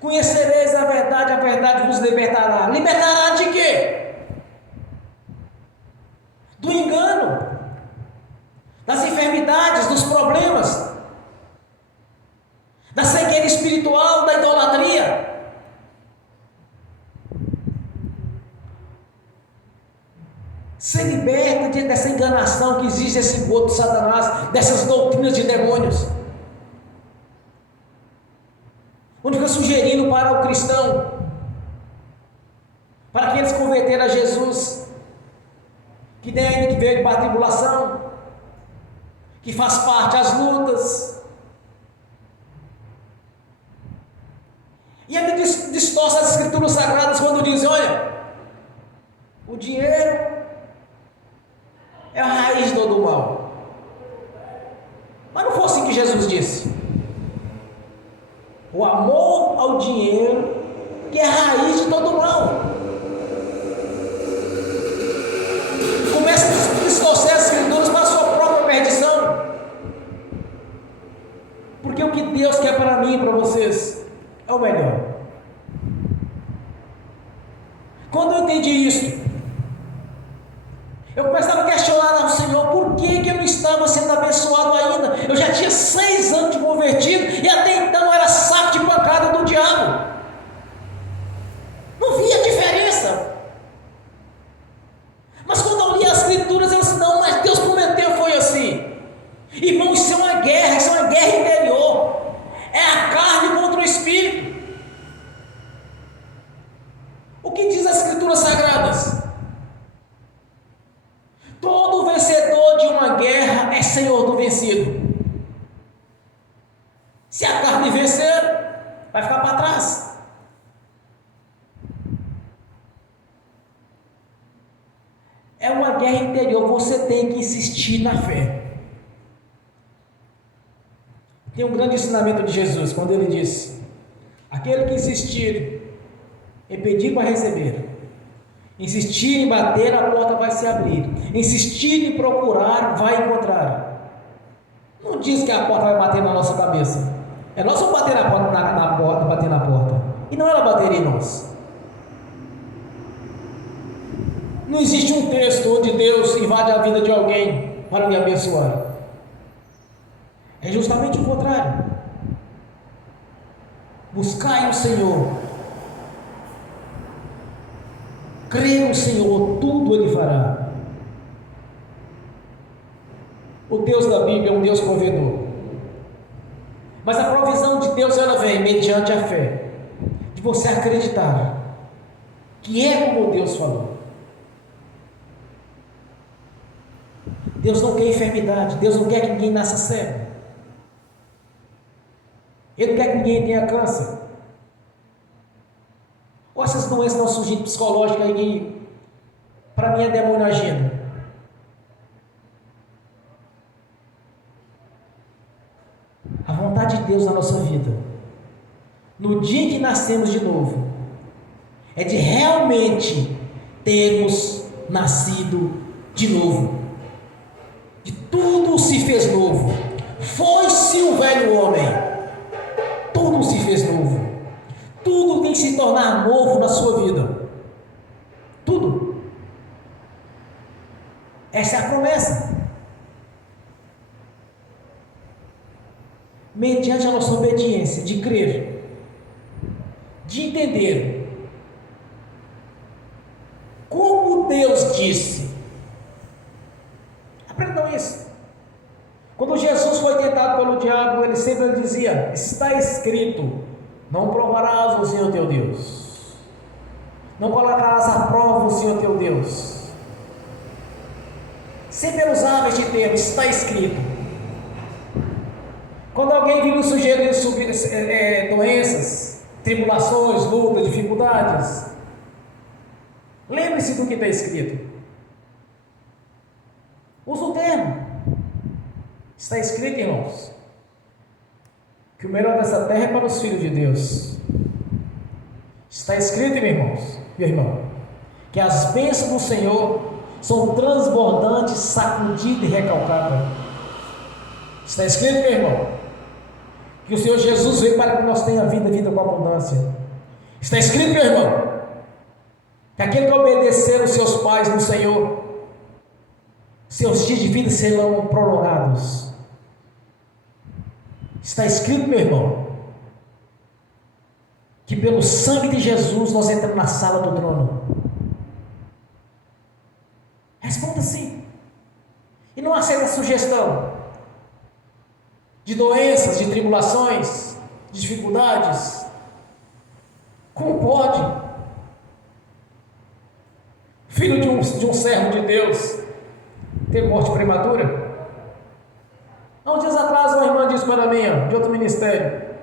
Conhecereis a verdade vos libertará. Libertará de quê? Do engano, das enfermidades, dos problemas, da cegueira espiritual, da idolatria. Ser liberta dessa enganação que existe, esse engodo de Satanás, dessas doutrinas de demônios. Onde fica sugerindo para o cristão, para que eles converteram a Jesus, que tem ainda que veio para a tribulação, que faz parte das lutas. E ele distorce as escrituras sagradas quando diz: olha, o dinheiro é a raiz de todo o mal. Mas não foi assim que Jesus disse. O amor ao dinheiro que é a raiz de todo o mal. Começa a distorcer as escrituras para a sua própria perdição. Porque o que Deus quer para mim e para vocês é o melhor. Quando eu entendi isso, eu começava a questionar ao Senhor por que eu não estava sendo abençoado ainda. Eu já tinha 6 anos de convertido e até então era saco de pancada do diabo. Não via diferença. Mas quando eu li as escrituras, eu disse: não, mas Deus prometeu, foi assim. Irmão, isso é uma guerra interior. É a carne contra o espírito. O que diz as escrituras sagradas? Todo vencedor de uma guerra é senhor do vencido. Se a carne vencer, vai ficar para trás. É uma guerra interior, você tem que insistir na fé. Tem um grande ensinamento de Jesus, quando ele disse: aquele que insistir em pedir para receber, insistir em bater, a porta vai se abrir, insistir em procurar, vai encontrar. Não diz que a porta vai bater na nossa cabeça, é nós vamos bater na porta, bater na porta, e não ela bater em nós. Não existe um texto onde Deus invade a vida de alguém para me abençoar. É justamente o contrário. Buscai o Senhor, creia no Senhor, tudo Ele fará. O Deus da Bíblia é um Deus provedor, mas a provisão de Deus, ela vem mediante a fé, de você acreditar que é como Deus falou. Deus não quer enfermidade, Deus não quer que ninguém nasça cego, Ele não quer que ninguém tenha câncer, ou essas doenças não surgindo psicológicas aí que para mim é demônio agindo. A vontade de Deus na nossa vida, no dia que nascemos de novo, é de realmente termos nascido de novo. De tudo se fez novo. Foi-se o velho homem. Tudo se fez novo. Tudo tem que se tornar novo na sua vida. Tudo. Essa é a promessa. Mediante a nossa obediência, de crer, de entender como Deus disse. Aprendam isso. Quando Jesus foi tentado pelo diabo, ele sempre dizia: está escrito, não provarás o Senhor teu Deus, não colocarás à prova o Senhor teu Deus. Sempre usava este termo, está escrito. Quando alguém vive sujeito a doenças, tribulações, lutas, dificuldades, lembre-se do que está escrito. Usa o termo. Está escrito, irmãos, que o melhor dessa terra é para os filhos de Deus. Está escrito, meus irmãos, meu irmão, que as bênçãos do Senhor são transbordantes, sacudidas e recalcadas. Está escrito, meu irmão, que o Senhor Jesus veio para que nós tenhamos vida com abundância. Está escrito, meu irmão, que aquele que obedecer os seus pais no Senhor, seus dias de vida serão prolongados. Está escrito, meu irmão, que pelo sangue de Jesus nós entramos na sala do trono. Responda sim. E não aceita sugestão de doenças, de tribulações, de dificuldades. Como pode filho de um servo de Deus ter morte prematura? disse para mim, de outro ministério.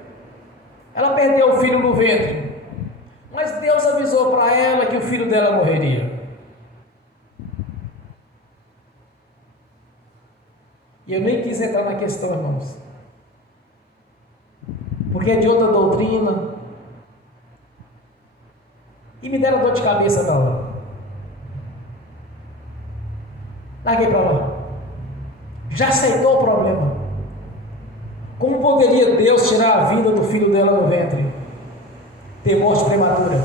Ela perdeu o filho no ventre, mas Deus avisou para ela que o filho dela morreria. E eu nem quis entrar na questão, irmãos, porque é de outra doutrina, e me deram dor de cabeça na hora. Larguei para lá. Já aceitou o problema. Como poderia Deus tirar a vida do filho dela no ventre? Ter morte prematura.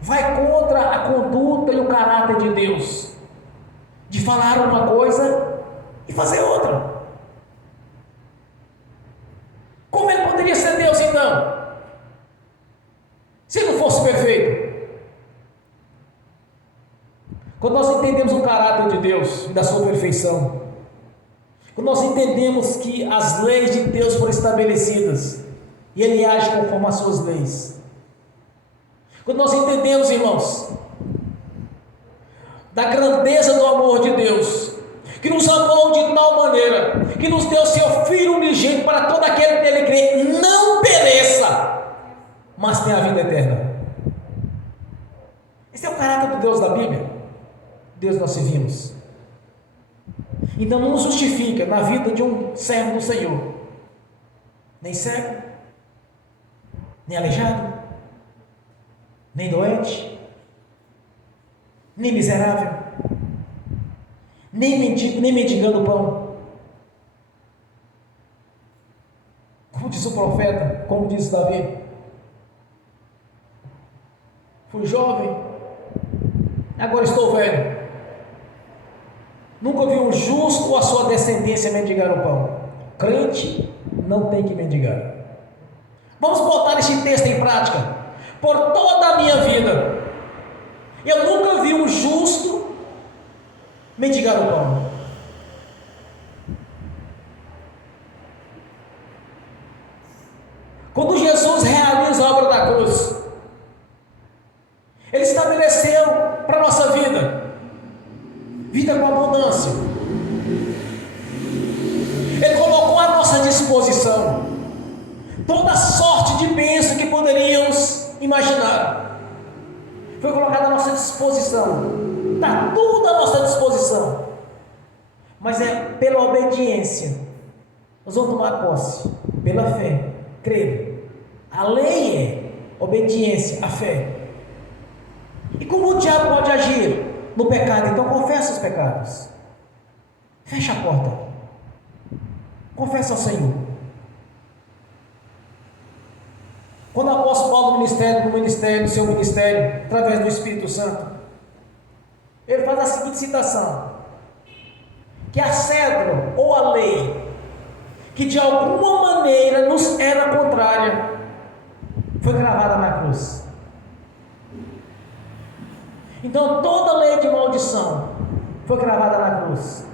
Vai contra a conduta e o caráter de Deus, de falar uma coisa e fazer outra. Como ele poderia ser Deus então? Se não fosse perfeito. Quando nós entendemos o caráter de Deus e da sua perfeição, quando nós entendemos que as leis de Deus foram estabelecidas e Ele age conforme as suas leis, quando nós entendemos, irmãos, da grandeza do amor de Deus, que nos amou de tal maneira, que nos deu seu Filho unigênito para todo aquele que nele crê, não pereça, mas tenha a vida eterna. Esse é o caráter do Deus da Bíblia. Deus nós servimos. Então não nos justifica na vida de um servo do Senhor, nem cego, nem aleijado, nem doente, nem miserável, nem mendigando pão. Como diz o profeta, como diz Davi: fui jovem, agora estou velho. Nunca vi um justo ou a sua descendência mendigar o pão. Crente não tem que mendigar. Vamos botar este texto em prática. Por toda a minha vida, eu nunca vi um justo mendigar o pão. Quando Jesus realiza a obra da cruz, Ele estabeleceu para a nossa vida vida com abundância. Ele colocou à nossa disposição toda sorte de bênção que poderíamos imaginar. Foi colocado à nossa disposição. Está tudo à nossa disposição. Mas é pela obediência. Nós vamos tomar posse. Pela fé. Crer. A lei é obediência, a fé. E como o diabo pode agir no pecado? Então confessa os pecados. Fecha a porta. Confessa ao Senhor. Quando o apóstolo Paulo no seu ministério, através do Espírito Santo, ele faz a seguinte citação: que a cédula ou a lei, que de alguma maneira nos era contrária, foi gravada na cruz. Então toda lei de maldição foi gravada na cruz.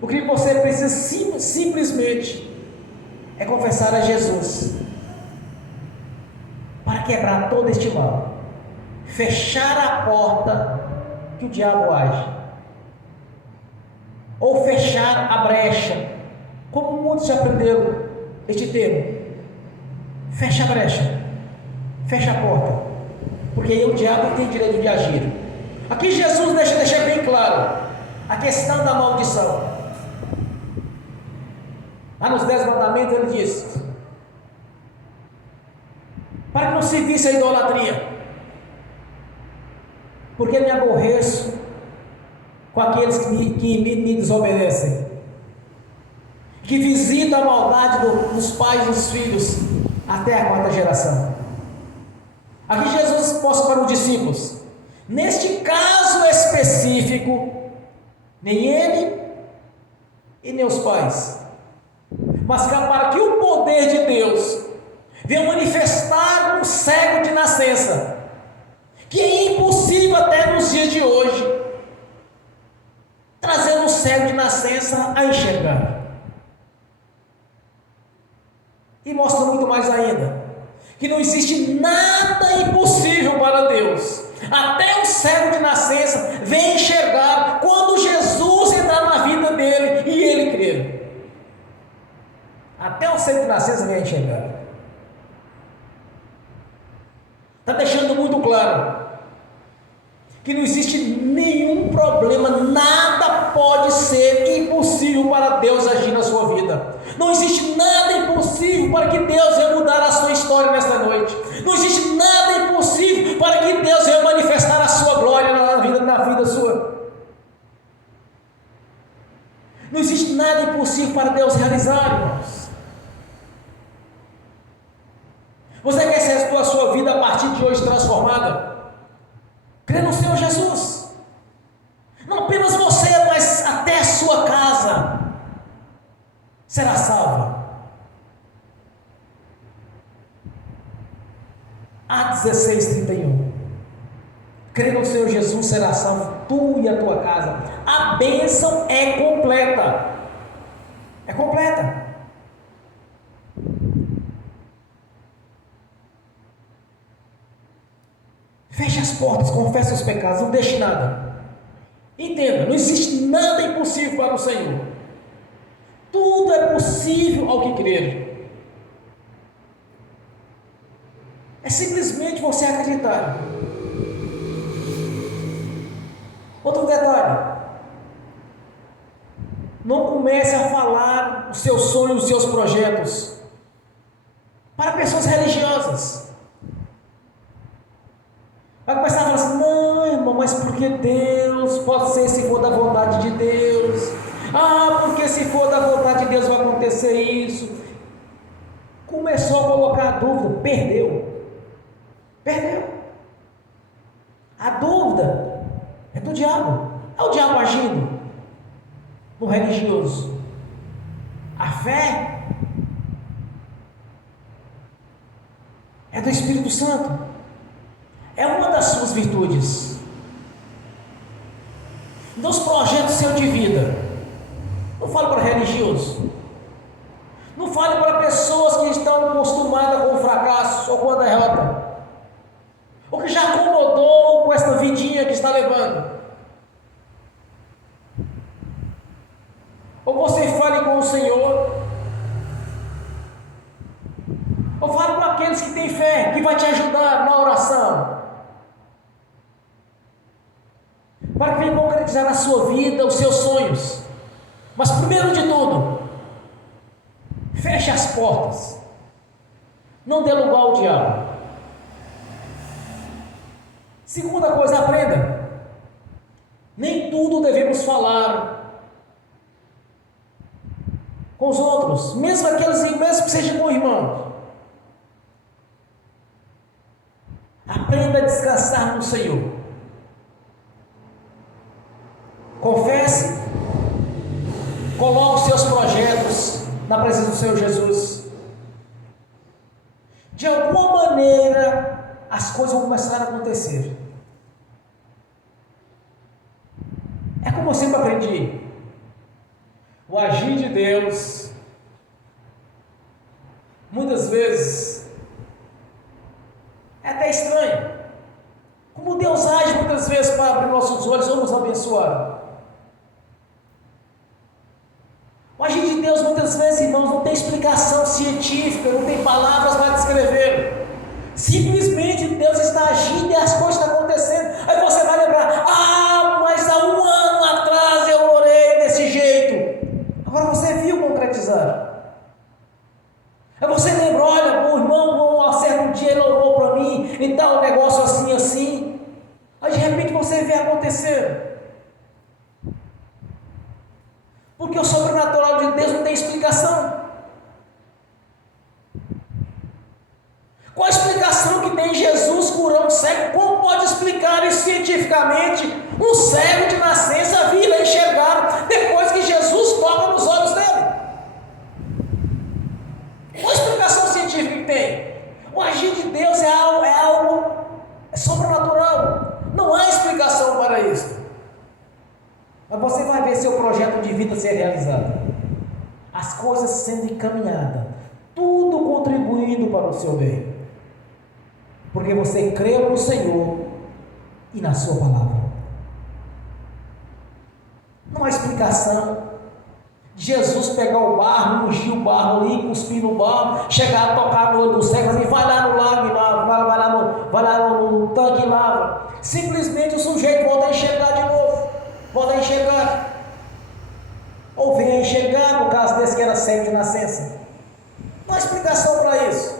O que você precisa simplesmente é confessar a Jesus, para quebrar todo este mal, fechar a porta que o diabo age, ou fechar a brecha, como muitos já aprenderam este termo. Fecha a brecha, fecha a porta, porque aí o diabo tem direito de agir. Aqui Jesus deixa bem claro a questão da maldição. Lá nos 10 mandamentos ele diz: para que não se visse a idolatria, porque me aborreço com aqueles que me desobedecem, que visitam a maldade dos pais e dos filhos até a 4ª geração. Aqui Jesus posta para os discípulos: neste caso específico, nem ele e nem os pais, mas para que o poder de Deus venha manifestar um cego de nascença, que é impossível até nos dias de hoje, trazer um cego de nascença a enxergar. E mostra muito mais ainda, que não existe nada impossível para Deus. Até um cego de nascença vem enxergar quando Jesus entrar na vida dele e ele crer. sempre de nascença vem enxergar. Está deixando muito claro que não existe nenhum problema, nada pode ser impossível para Deus agir na sua vida. Não existe nada impossível para que Deus venha mudar a sua história nesta noite. Não existe nada impossível para que Deus venha manifestar a sua glória na vida sua. Não existe nada impossível para Deus realizar, irmãos. Você quer ser a sua vida a partir de hoje transformada? Crê no Senhor Jesus. Não apenas você, mas até a sua casa será salva. Atos 16:31. Crê no Senhor Jesus, será salvo tu e a tua casa. A bênção é completa. É completa. Feche as portas, confesse os pecados, não deixe nada. Entenda, não existe nada impossível para o Senhor. Tudo é possível ao que crer. É simplesmente você acreditar. Outro detalhe: não comece a falar os seus sonhos, os seus projetos para pessoas religiosas. Vai começar a falar assim: não, irmão, mas porque Deus? Pode ser se for da vontade de Deus. Porque se for da vontade de Deus vai acontecer isso. Começou a colocar a dúvida, perdeu. A dúvida é do diabo. É o diabo agindo no religioso. A fé é do Espírito Santo. É uma das suas virtudes. Nos projetos seu de vida, não fale para religiosos, não fale para pessoas que estão acostumadas com o fracasso ou com a derrota, ou que já acomodou com esta vidinha que está levando. Ou você fale com o Senhor, ou fale com aqueles que têm fé, que vai te ajudar na oração, para que venha concretizar na sua vida os seus sonhos. Mas primeiro de tudo, feche as portas, não dê lugar ao diabo. Segunda coisa, aprenda: nem tudo devemos falar com os outros, mesmo que seja com o irmão. Aprenda a descansar no Senhor. Confesse, coloque os seus projetos na presença do Senhor Jesus. De alguma maneira, as coisas vão começar a acontecer. É como eu sempre aprendi: o agir de Deus, muitas vezes, é até estranho. Como Deus age muitas vezes para abrir nossos olhos ou nos abençoar. O agir de Deus muitas vezes, irmãos, não tem explicação científica, não tem palavras para descrever. Simplesmente Deus está agindo e as coisas estão acontecendo. Aí você vai lembrar: mas há um ano atrás eu orei desse jeito. Agora você viu concretizar. Aí você lembra: olha, o irmão, um certo dia ele orou para mim e tal, um negócio assim, assim. Aí de repente você vê acontecer. Porque o sobrenatural de Deus não tem explicação. Qual a explicação que tem Jesus curando cego? Como pode explicar isso cientificamente? Um cego de nascença vira enxergar depois que Jesus toca nos olhos dele. Qual a explicação científica que tem? O agir de Deus é algo sobrenatural. Não há explicação para isso. Mas você vai ver seu projeto de vida ser realizado. As coisas sendo encaminhadas. Tudo contribuindo para o seu bem. Porque você crê no Senhor e na sua palavra. Não há explicação Jesus pegar o barro, ungir o barro ali, cuspir no barro, chegar a tocar no olho do cego, assim, vai lá no lago e lava, vai lá no tanque e lava. Simplesmente o sujeito volta a enxergar de novo, volta a enxergar. Ou vem a enxergar, no caso desse que era cego de nascença. Não há explicação para isso.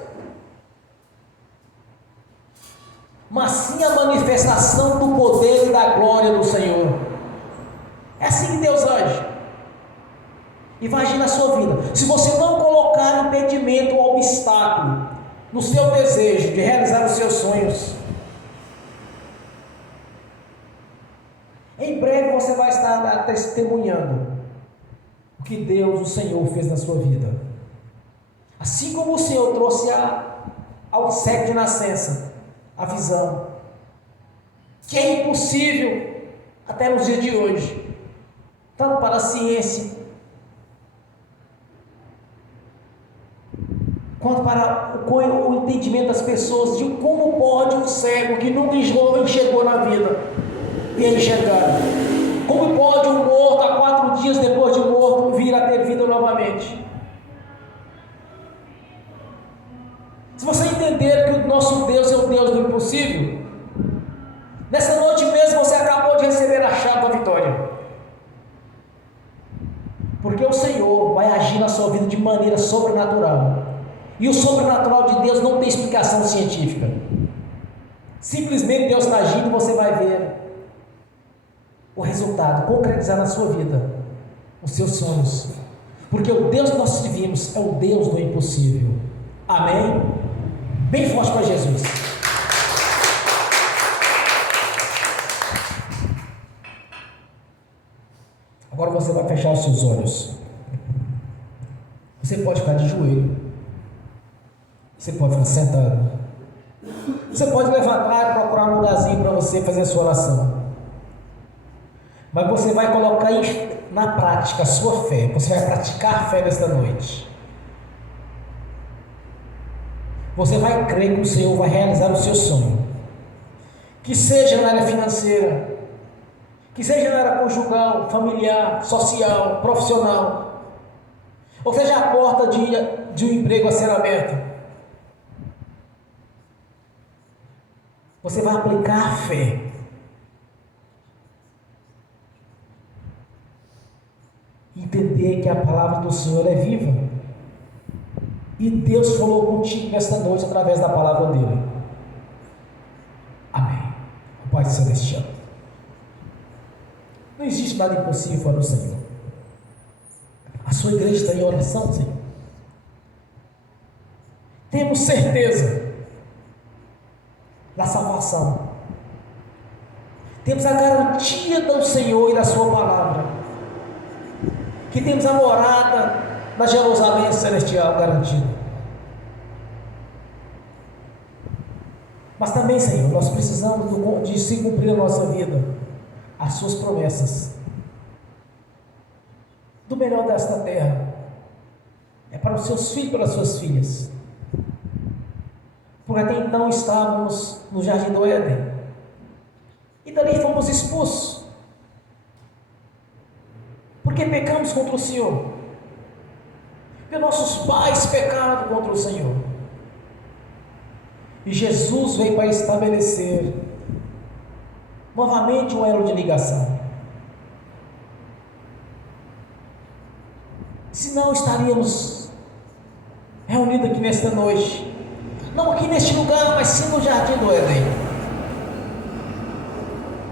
Mas sim a manifestação do poder e da glória do Senhor. É assim que Deus age. E vai agir na sua vida. Se você não colocar impedimento ou obstáculo no seu desejo de realizar os seus sonhos, em breve você vai estar testemunhando o que Deus, o Senhor, fez na sua vida. Assim como o Senhor trouxe ao cego de nascença a visão, que é impossível até nos dias de hoje, tanto para a ciência quanto para o entendimento das pessoas de como pode um cego que nunca enxergou na vida vir enxergar, como pode um morto há 4 dias depois de morto vir a ter vida novamente. Se você entender que o nosso Deus é o Deus do impossível, nessa noite mesmo você acabou de receber a chave da vitória, porque o Senhor vai agir na sua vida de maneira sobrenatural, e o sobrenatural de Deus não tem explicação científica. Simplesmente Deus está agindo e você vai ver o resultado concretizar na sua vida os seus sonhos, porque o Deus que nós servimos é o Deus do impossível. Amém? Bem forte para Jesus. Agora você vai fechar os seus olhos. Você pode ficar de joelho, você pode ficar sentado, você pode levantar e procurar um lugarzinho para você fazer a sua oração, mas você vai colocar na prática a sua fé. Você vai praticar a fé nesta noite. Você vai crer que o Senhor vai realizar o seu sonho, que seja na área financeira, que seja na área conjugal, familiar, social, profissional, ou seja a porta de um emprego a ser aberta. Você vai aplicar a fé. Entender que a palavra do Senhor é viva. E Deus falou contigo nesta noite através da palavra dele. Amém. O Pai Celestial. Não existe nada impossível para o Senhor. A sua igreja está em oração, Senhor. Temos certeza da salvação. Temos a garantia do Senhor e da sua palavra. Que temos a morada na Jerusalém Celestial garantida. Mas também, Senhor, nós precisamos de se cumprir a nossa vida, as suas promessas, do melhor desta terra, é para os seus filhos e para as suas filhas, porque até então estávamos no jardim do Éden, e dali fomos expulsos, porque pecamos contra o Senhor, porque nossos pais pecaram contra o Senhor, e Jesus veio para estabelecer novamente um elo de ligação. Senão estaríamos reunidos aqui nesta noite, não aqui neste lugar, mas sim no jardim do Éden,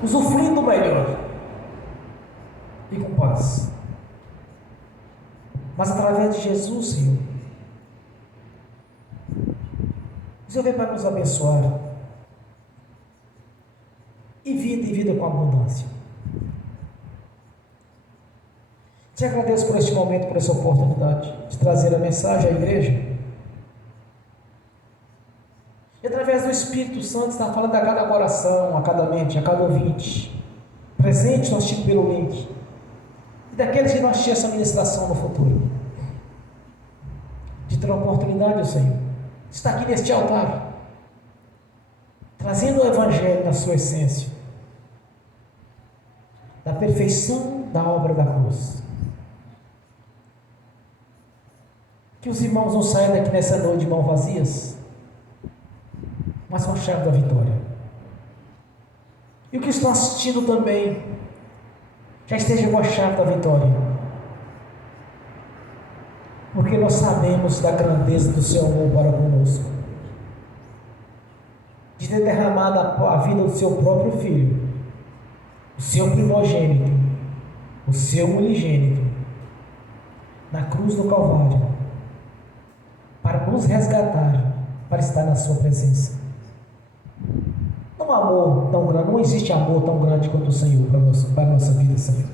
usufruindo melhor e com paz. Mas através de Jesus, Senhor, o Senhor vem para nos abençoar, e vida com abundância. Te agradeço por este momento, por essa oportunidade de trazer a mensagem à igreja, e através do Espírito Santo estar falando a cada coração, a cada mente, a cada ouvinte presente no Chico pelo link, e daqueles que vão assistir essa ministração no futuro, de ter a oportunidade, Senhor, de estar aqui neste altar, trazendo o Evangelho na sua essência, da perfeição da obra da cruz, Que os irmãos não saiam daqui nessa noite de mãos vazias, mas com a chave da vitória. E o que estão assistindo também, já esteja com a chave da vitória. Porque nós sabemos da grandeza do seu amor para conosco. De ter derramado a vida do seu próprio filho, o seu primogênito, o seu unigênito, na cruz do Calvário, para nos resgatar, para estar na sua presença. Não há amor tão grande, não existe amor tão grande quanto o Senhor para a nossa vida, Senhor.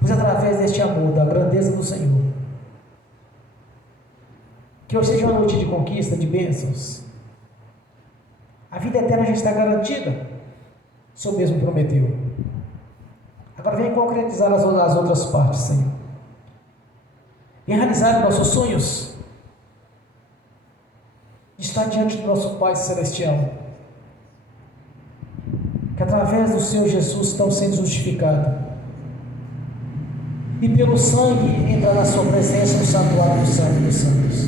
Pois através deste amor, da grandeza do Senhor, que hoje seja uma noite de conquista, de bênçãos. A vida eterna já está garantida. O Senhor mesmo prometeu. Agora vem concretizar as outras partes, Senhor. Vem realizar nossos sonhos. De estar diante do nosso Pai Celestial. Que através do Senhor Jesus estão sendo justificados. E pelo sangue entra na sua presença no santuário do Santo dos Santos.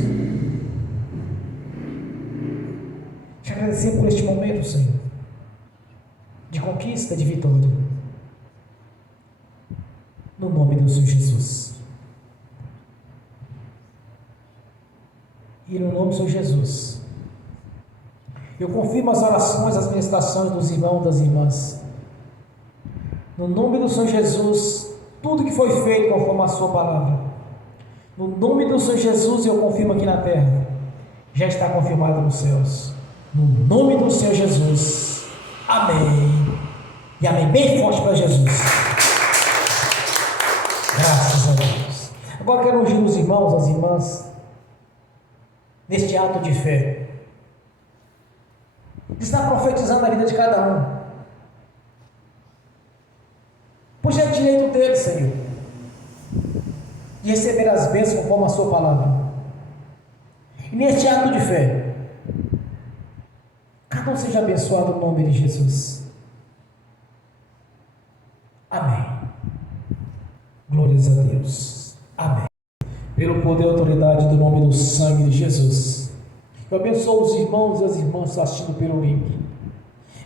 Te agradecer por este momento, Senhor, de conquista, de vitória. No nome do Senhor Jesus. E no nome do Senhor Jesus, eu confirmo as orações, as ministrações dos irmãos e das irmãs. No nome do Senhor Jesus, tudo que foi feito conforme a sua palavra. No nome do Senhor Jesus, eu confirmo aqui na terra, já está confirmado nos céus. No nome do Senhor Jesus. Amém. E amém. Bem forte para Jesus. Graças a Deus. Agora eu quero ungir os irmãos, as irmãs, neste ato de fé. Está profetizando a vida de cada um. Pois é direito dele, Senhor, de receber as bênçãos conforme a sua palavra. E neste ato de fé, cada um seja abençoado no nome de Jesus. Amém. Glórias a Deus. Amém. Pelo poder e autoridade do nome do sangue de Jesus, eu abençoo os irmãos e as irmãs assistindo pelo link.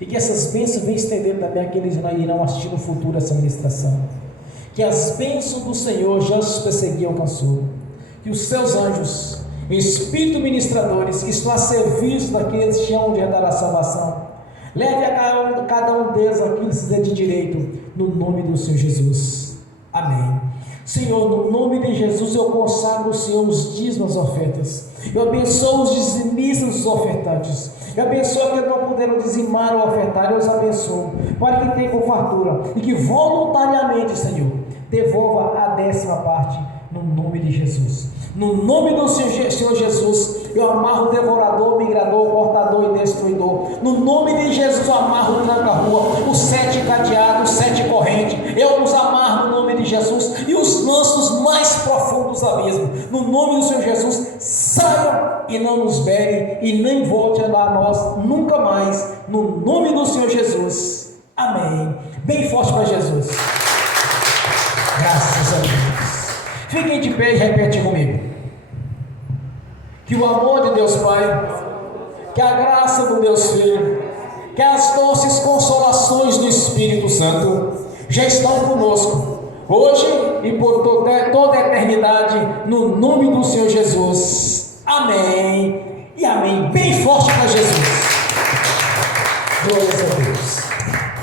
E que essas bênçãos venham estender também àqueles que irão assistir no futuro essa ministração. Que as bênçãos do Senhor já os perseguiam e alcançou. Que os seus anjos, espíritos ministradores, que estão a serviço daqueles que hão de herdar a salvação, leve a cada um deles aquilo que lhes dê de direito, no nome do Senhor Jesus. Amém. Senhor, no nome de Jesus, eu consagro, Senhor, os dízimos, as ofertas. Eu abençoo os dizimistas, os ofertantes. Eu abençoo aqueles que não puderam dizimar ou ofertar. Eu os abençoo, para que tenham com fartura e que voluntariamente, Senhor, devolva a 10ª parte, no nome de Jesus. No nome do Senhor Jesus, eu amarro o devorador, migrador, cortador e destruidor. No nome de Jesus, eu amarro o tranca-rua, os 7 cadeados, 7 correntes. Eu os amarro no nome de Jesus e os lanço nos mais profundos abismos. No nome do Senhor Jesus, saiam e não nos berem e nem volte a nós nunca mais. No nome do Senhor Jesus. Amém. Bem forte para Jesus. Graças a Deus. Fiquem de pé e repetem comigo. Que o amor de Deus Pai, que a graça do Deus Filho, que as doces consolações do Espírito Santo já estão conosco, hoje e por toda a eternidade, no nome do Senhor Jesus. Amém e amém. Bem forte para Jesus. Glórias a Deus.